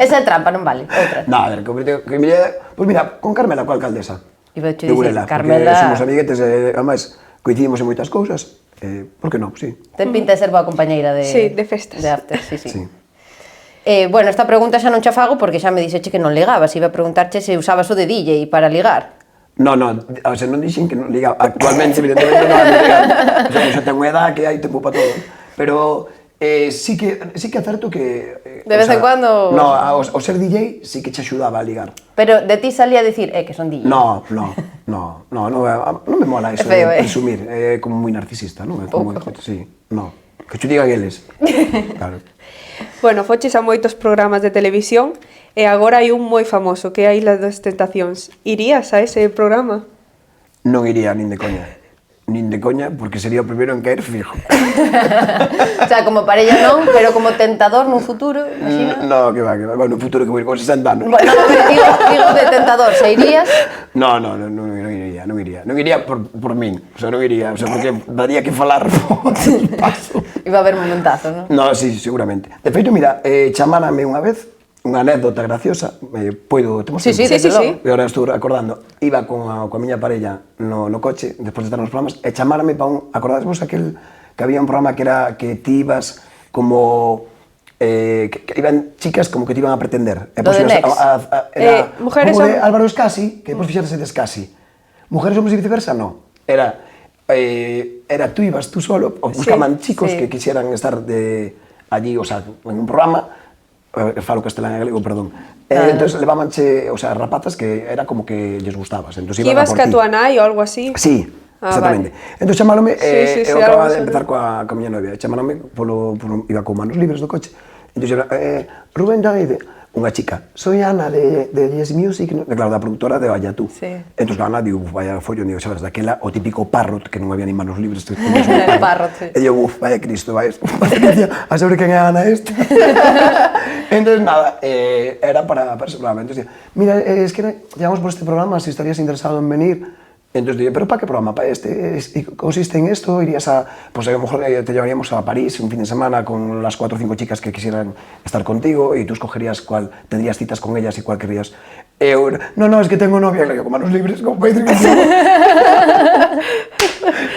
Esa é trampa, non vale. Outra. No, a ver, que me pues mira, con Carmela, coa alcaldesa. Iba a che De dicir, Burela, Carmela- porque somos amiguetes, además, coincidimos en moitas cousas, por que non, sí. Ten pinta de ser boa compañeira de... Sí, de festas. De after, sí. Sí. Bueno, esta pregunta xa non xa fago porque xa me dixeche que non ligabas. Iba a preguntarche se usabas o de DJ para ligar. No, o sea, non dixen que non liga. Actualmente, evidentemente, non ando ligando. O sea, xa tengo unha edad que hai tempo para todo. Pero sí que é certo que... De vez en cuando- No, o ser DJ sí que che axudaba a ligar. Pero de ti salía a decir, que son DJ. No me mola eso É feo, de presumir. É como moi narcisista, non? É como, sí, no. Que te digan eles. Claro. Bueno, foches a moitos programas de televisión e agora hai un moi famoso que é a Isla das Tentacións. Irías a ese programa? Non iría nin de coña. Nin de coña, porque sería o primeiro en caer fijo. O sea, como parella non, pero como tentador nun futuro, imagina. No, que va. Bueno, no futuro que vou ir con 60 anos. Bueno, digo de tentador, se irías? No iría. Non iría por min. O sea, non iría, o sea, porque daría que falar paso. Iba a haber momentazo, non? No, sí, seguramente. De feito, mira, chamárame unha vez unha anécdota graciosa, temos Sí, tempo? desde logo. E agora estou recordando, iba coa miña parella no coche, despois de estar nos programas, e chamárame para un, acordadesvos aquel que había un programa que era que ti ibas como que iban chicas como que te iban a pretender. Do de Next. Era Mujeres como de son- Álvaro Escasi, que depois fixerase de Escasi. Mujeres somos e viceversa, no. Era tú ibas tú solo, o buscaban chicos sí. que quisieran estar allí, o sea, en un programa, falo castelán e galego, perdón. Entonces levábanche, o sea, rapazas que era como que lles gustabas. Entonces Que iban a ibas por ca ti. túa nai ou algo así? Sí, Ah, exactamente. vale. Entón chamálome, Sí, eu algo acababa de así. empezar coa miña novia, chamálome iba con manos libres do coche. Entón era, Rubén David, unha chica, soy Ana de Yes Music, no? Claro, da productora de Vaya Tú. Sí. Entón, Ana, digo, vaya follón, digo, sabes, daquela, o típico parrot, que non había ni manos libres. Parrot, sí. E digo, vaya Cristo, vaya, a saber quen é Ana esta. Entón, nada, era para ese programa. Entón, mira, es que llamamos por este programa, si estarías interesado en venir. Entonces dije, ¿pero para qué programa? ¿Para este? ¿Consiste en esto? ¿Irías a...? Pues a lo mejor te llevaríamos a París un fin de semana con las 4 o 5 chicas que quisieran estar contigo y tú escogerías cuál, tendrías citas con ellas y cuál querrías. No, es que tengo novia, le digo, con manos libres, como para decir que sí.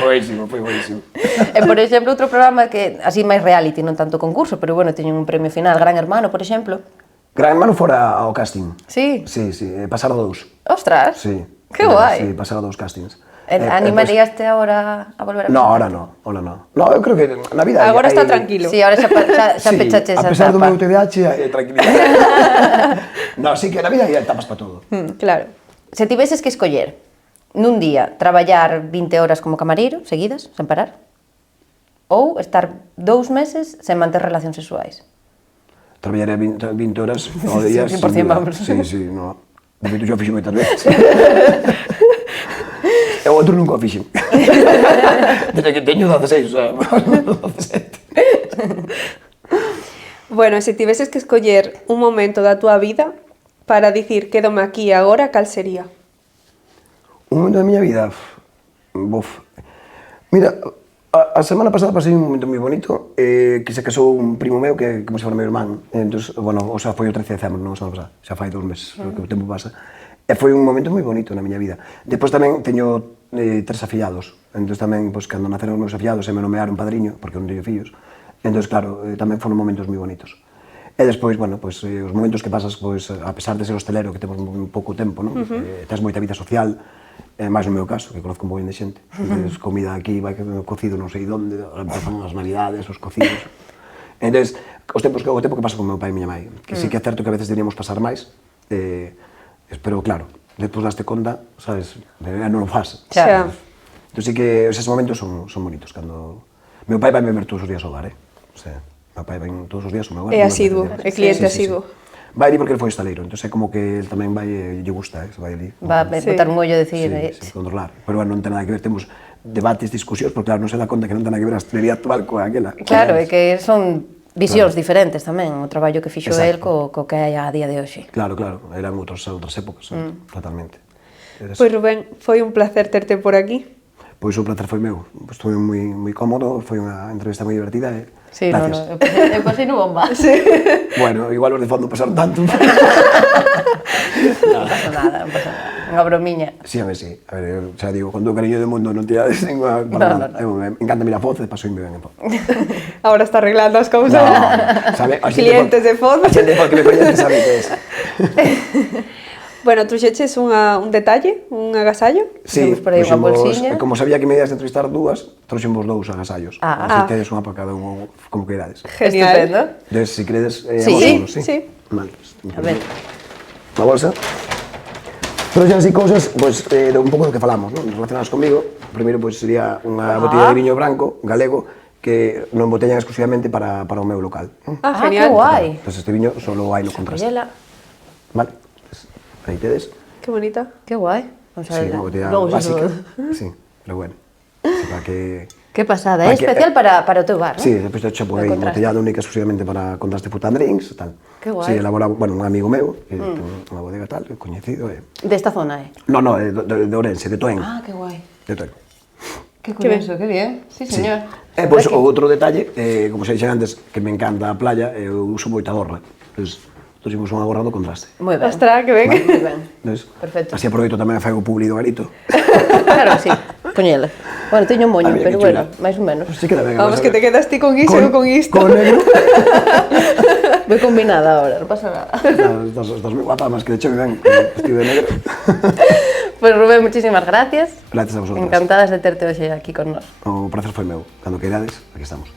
Buenísimo, foi buenísimo. E, por exemplo, outro programa que, así máis reality, non tanto concurso, pero bueno, teñen un premio final, Gran Hermano, por exemplo. Gran Hermano fora ao casting. Sí? Sí, pasar 2. Ostras, Sí. que guai. Sí, pasar 2 castings. Animaríaste ahora a volver a No, presentar? ahora no. No, eu creo que na vida... Agora está tranquilo. Sí, ahora xa pechache esa a pesar do etapa. meu TDAH, hai tranquilidade. No, sí que na vida hai etapas para todo. Claro. Se tiveses que escoller nun día traballar 20 horas como camareiro seguidas, sen parar, ou estar 2 meses sen manter relacións sexuais. Traballaré 20 horas ao día. 100% sin duda. vamos. Sí, no. De feito, xa o fixo moitas veces. E o outro nunca o fixen. Desde que teño 16, o sea, 17. Bueno, se tiveses que escoller un momento da túa vida para dicir quédome aquí agora, cal sería? Un momento da miña vida, mira, a semana pasada pasei un momento moi bonito, que se casou un primo meu que como se fora meu irmán. Entón, bueno, o sea, foi o 13 de decembro, non a semana pasada, xa fai 2 meses, que o tempo pasa. E foi un momento moi bonito na miña vida. Depois tamén teño 3 afillados, entón tamén, pois, cando naceron os meus afillados e me nomearon padriño, porque non teño fillos, entón, claro, tamén foron momentos moi bonitos. E despois, bueno, pois, os momentos que pasas, pois, a pesar de ser hostelero, que temos un pouco tempo, non? Tens moita vida social, máis no meu caso, que conozco un boi de xente. Tens comida aquí, vai cocido non sei onde, empezamos as navidades, os cocidos. Entón, o tempo que paso con meu pai e miña mãe, que sí que é certo que a veces deberíamos pasar máis, pero claro, despois daste conta, sabes, non o faz. Xa. Entón sí que esos momentos son bonitos, cando... Meu pai vai me ver todos os días ao bar, O sea, meu pai vai todos os días ao meu bar. É asiduo, é cliente asiduo. Vai ali porque ele foi estaleiro, entón é como que ele tamén vai e lle gusta, se vai ali. Va a botar un ollo e decir... Sí, controlar. Pero bueno, non ten nada que ver, temos debates, discusións, porque claro, non se dá conta que non ten nada que ver a hostelería actual coa aquela. Claro, é que son visións diferentes tamén, o traballo que fixo el Exacto. co que hai a día de hoxe. Claro, eran outras épocas, totalmente. Pois Rubén, foi un placer terte por aquí. Pois o placer foi meu, estuve moi cómodo, foi unha entrevista moi divertida e Sí, gracias. eu pasei no bomba. Bueno, igual os de fondo pasaron tanto. Non pasa nada, non pasa nada. Unha bromiña. Sí, a ver, sí. A ver, eu xa digo, con todo o cariño do mundo non tirades ninguna para nada. Me encanta mirar fotos e paso ben en foto. Ahora está arreglando as cousas. Sabe, Clientes de foto. A xente que me coñece sabe que é. Bueno, truxeches un detalle, un agasallo? Sí, Temos por aí unha bolsiña. como sabía que me ias entrevistar dúas, trouxemos 2 agasallos. Ah. Así tedes unha para cada un, como que irades. Genial. Estupendo. Entonces, si queredes, Sí, sí. Vale, pues, A ver. Unha bolsa. Trouxen así cousas, pois, de un pouco do que falamos, non? Relacionadas comigo. Primeiro, pois, sería unha botella de viño branco, galego, que non botellan exclusivamente para o meu local. Non? Ah, Que genial. guai. Entón, este viño solo hai no contraste. Collela. Vale, pues, aí tedes. Qué bonita. Que guai. Vamos a Sí, ver. unha botella Logo, básica. eso- Sí, pero bueno. Sí, para que... Que pasada, Para é que- especial para o teu bar, non? Sí, despois te chopo aí De contraste. botellado única exclusivamente para contraste food and drinks e tal. Que guai. Sí, elaborado, bueno, un amigo meu, que ten unha bodega tal, coñecido. Desta zona, No, de Ourense, de Toen. Ah, que guai. De Toen. Que curioso, que bien. Sí, señor. E, pois, o outro detalle, como xa dixen antes, que me encanta a playa, eu uso moita gorra. Entonces, Pusimos unha gorra do contraste. Moi ben. Ostras, que ben. Moi ben. Ves? Perfecto. Así aproveito tamén a fai o publi do garito. Claro que sí, poñela. Bueno, teño un moño, Ah, mira, pero que bueno, chula. máis ou menos. Pues sí queda ben. Vamos, que te quedas ti con iso e con isto. Con negro. Voy combinada ahora, non pasa nada. Estás moi guapa, máis que de hecho ben, vestido de negro. Pues Rubén, muchísimas gracias. Gracias a vosotros. Encantadas de terte hoxe aquí con nós. O prazer foi meu. Cando queirades, aquí estamos.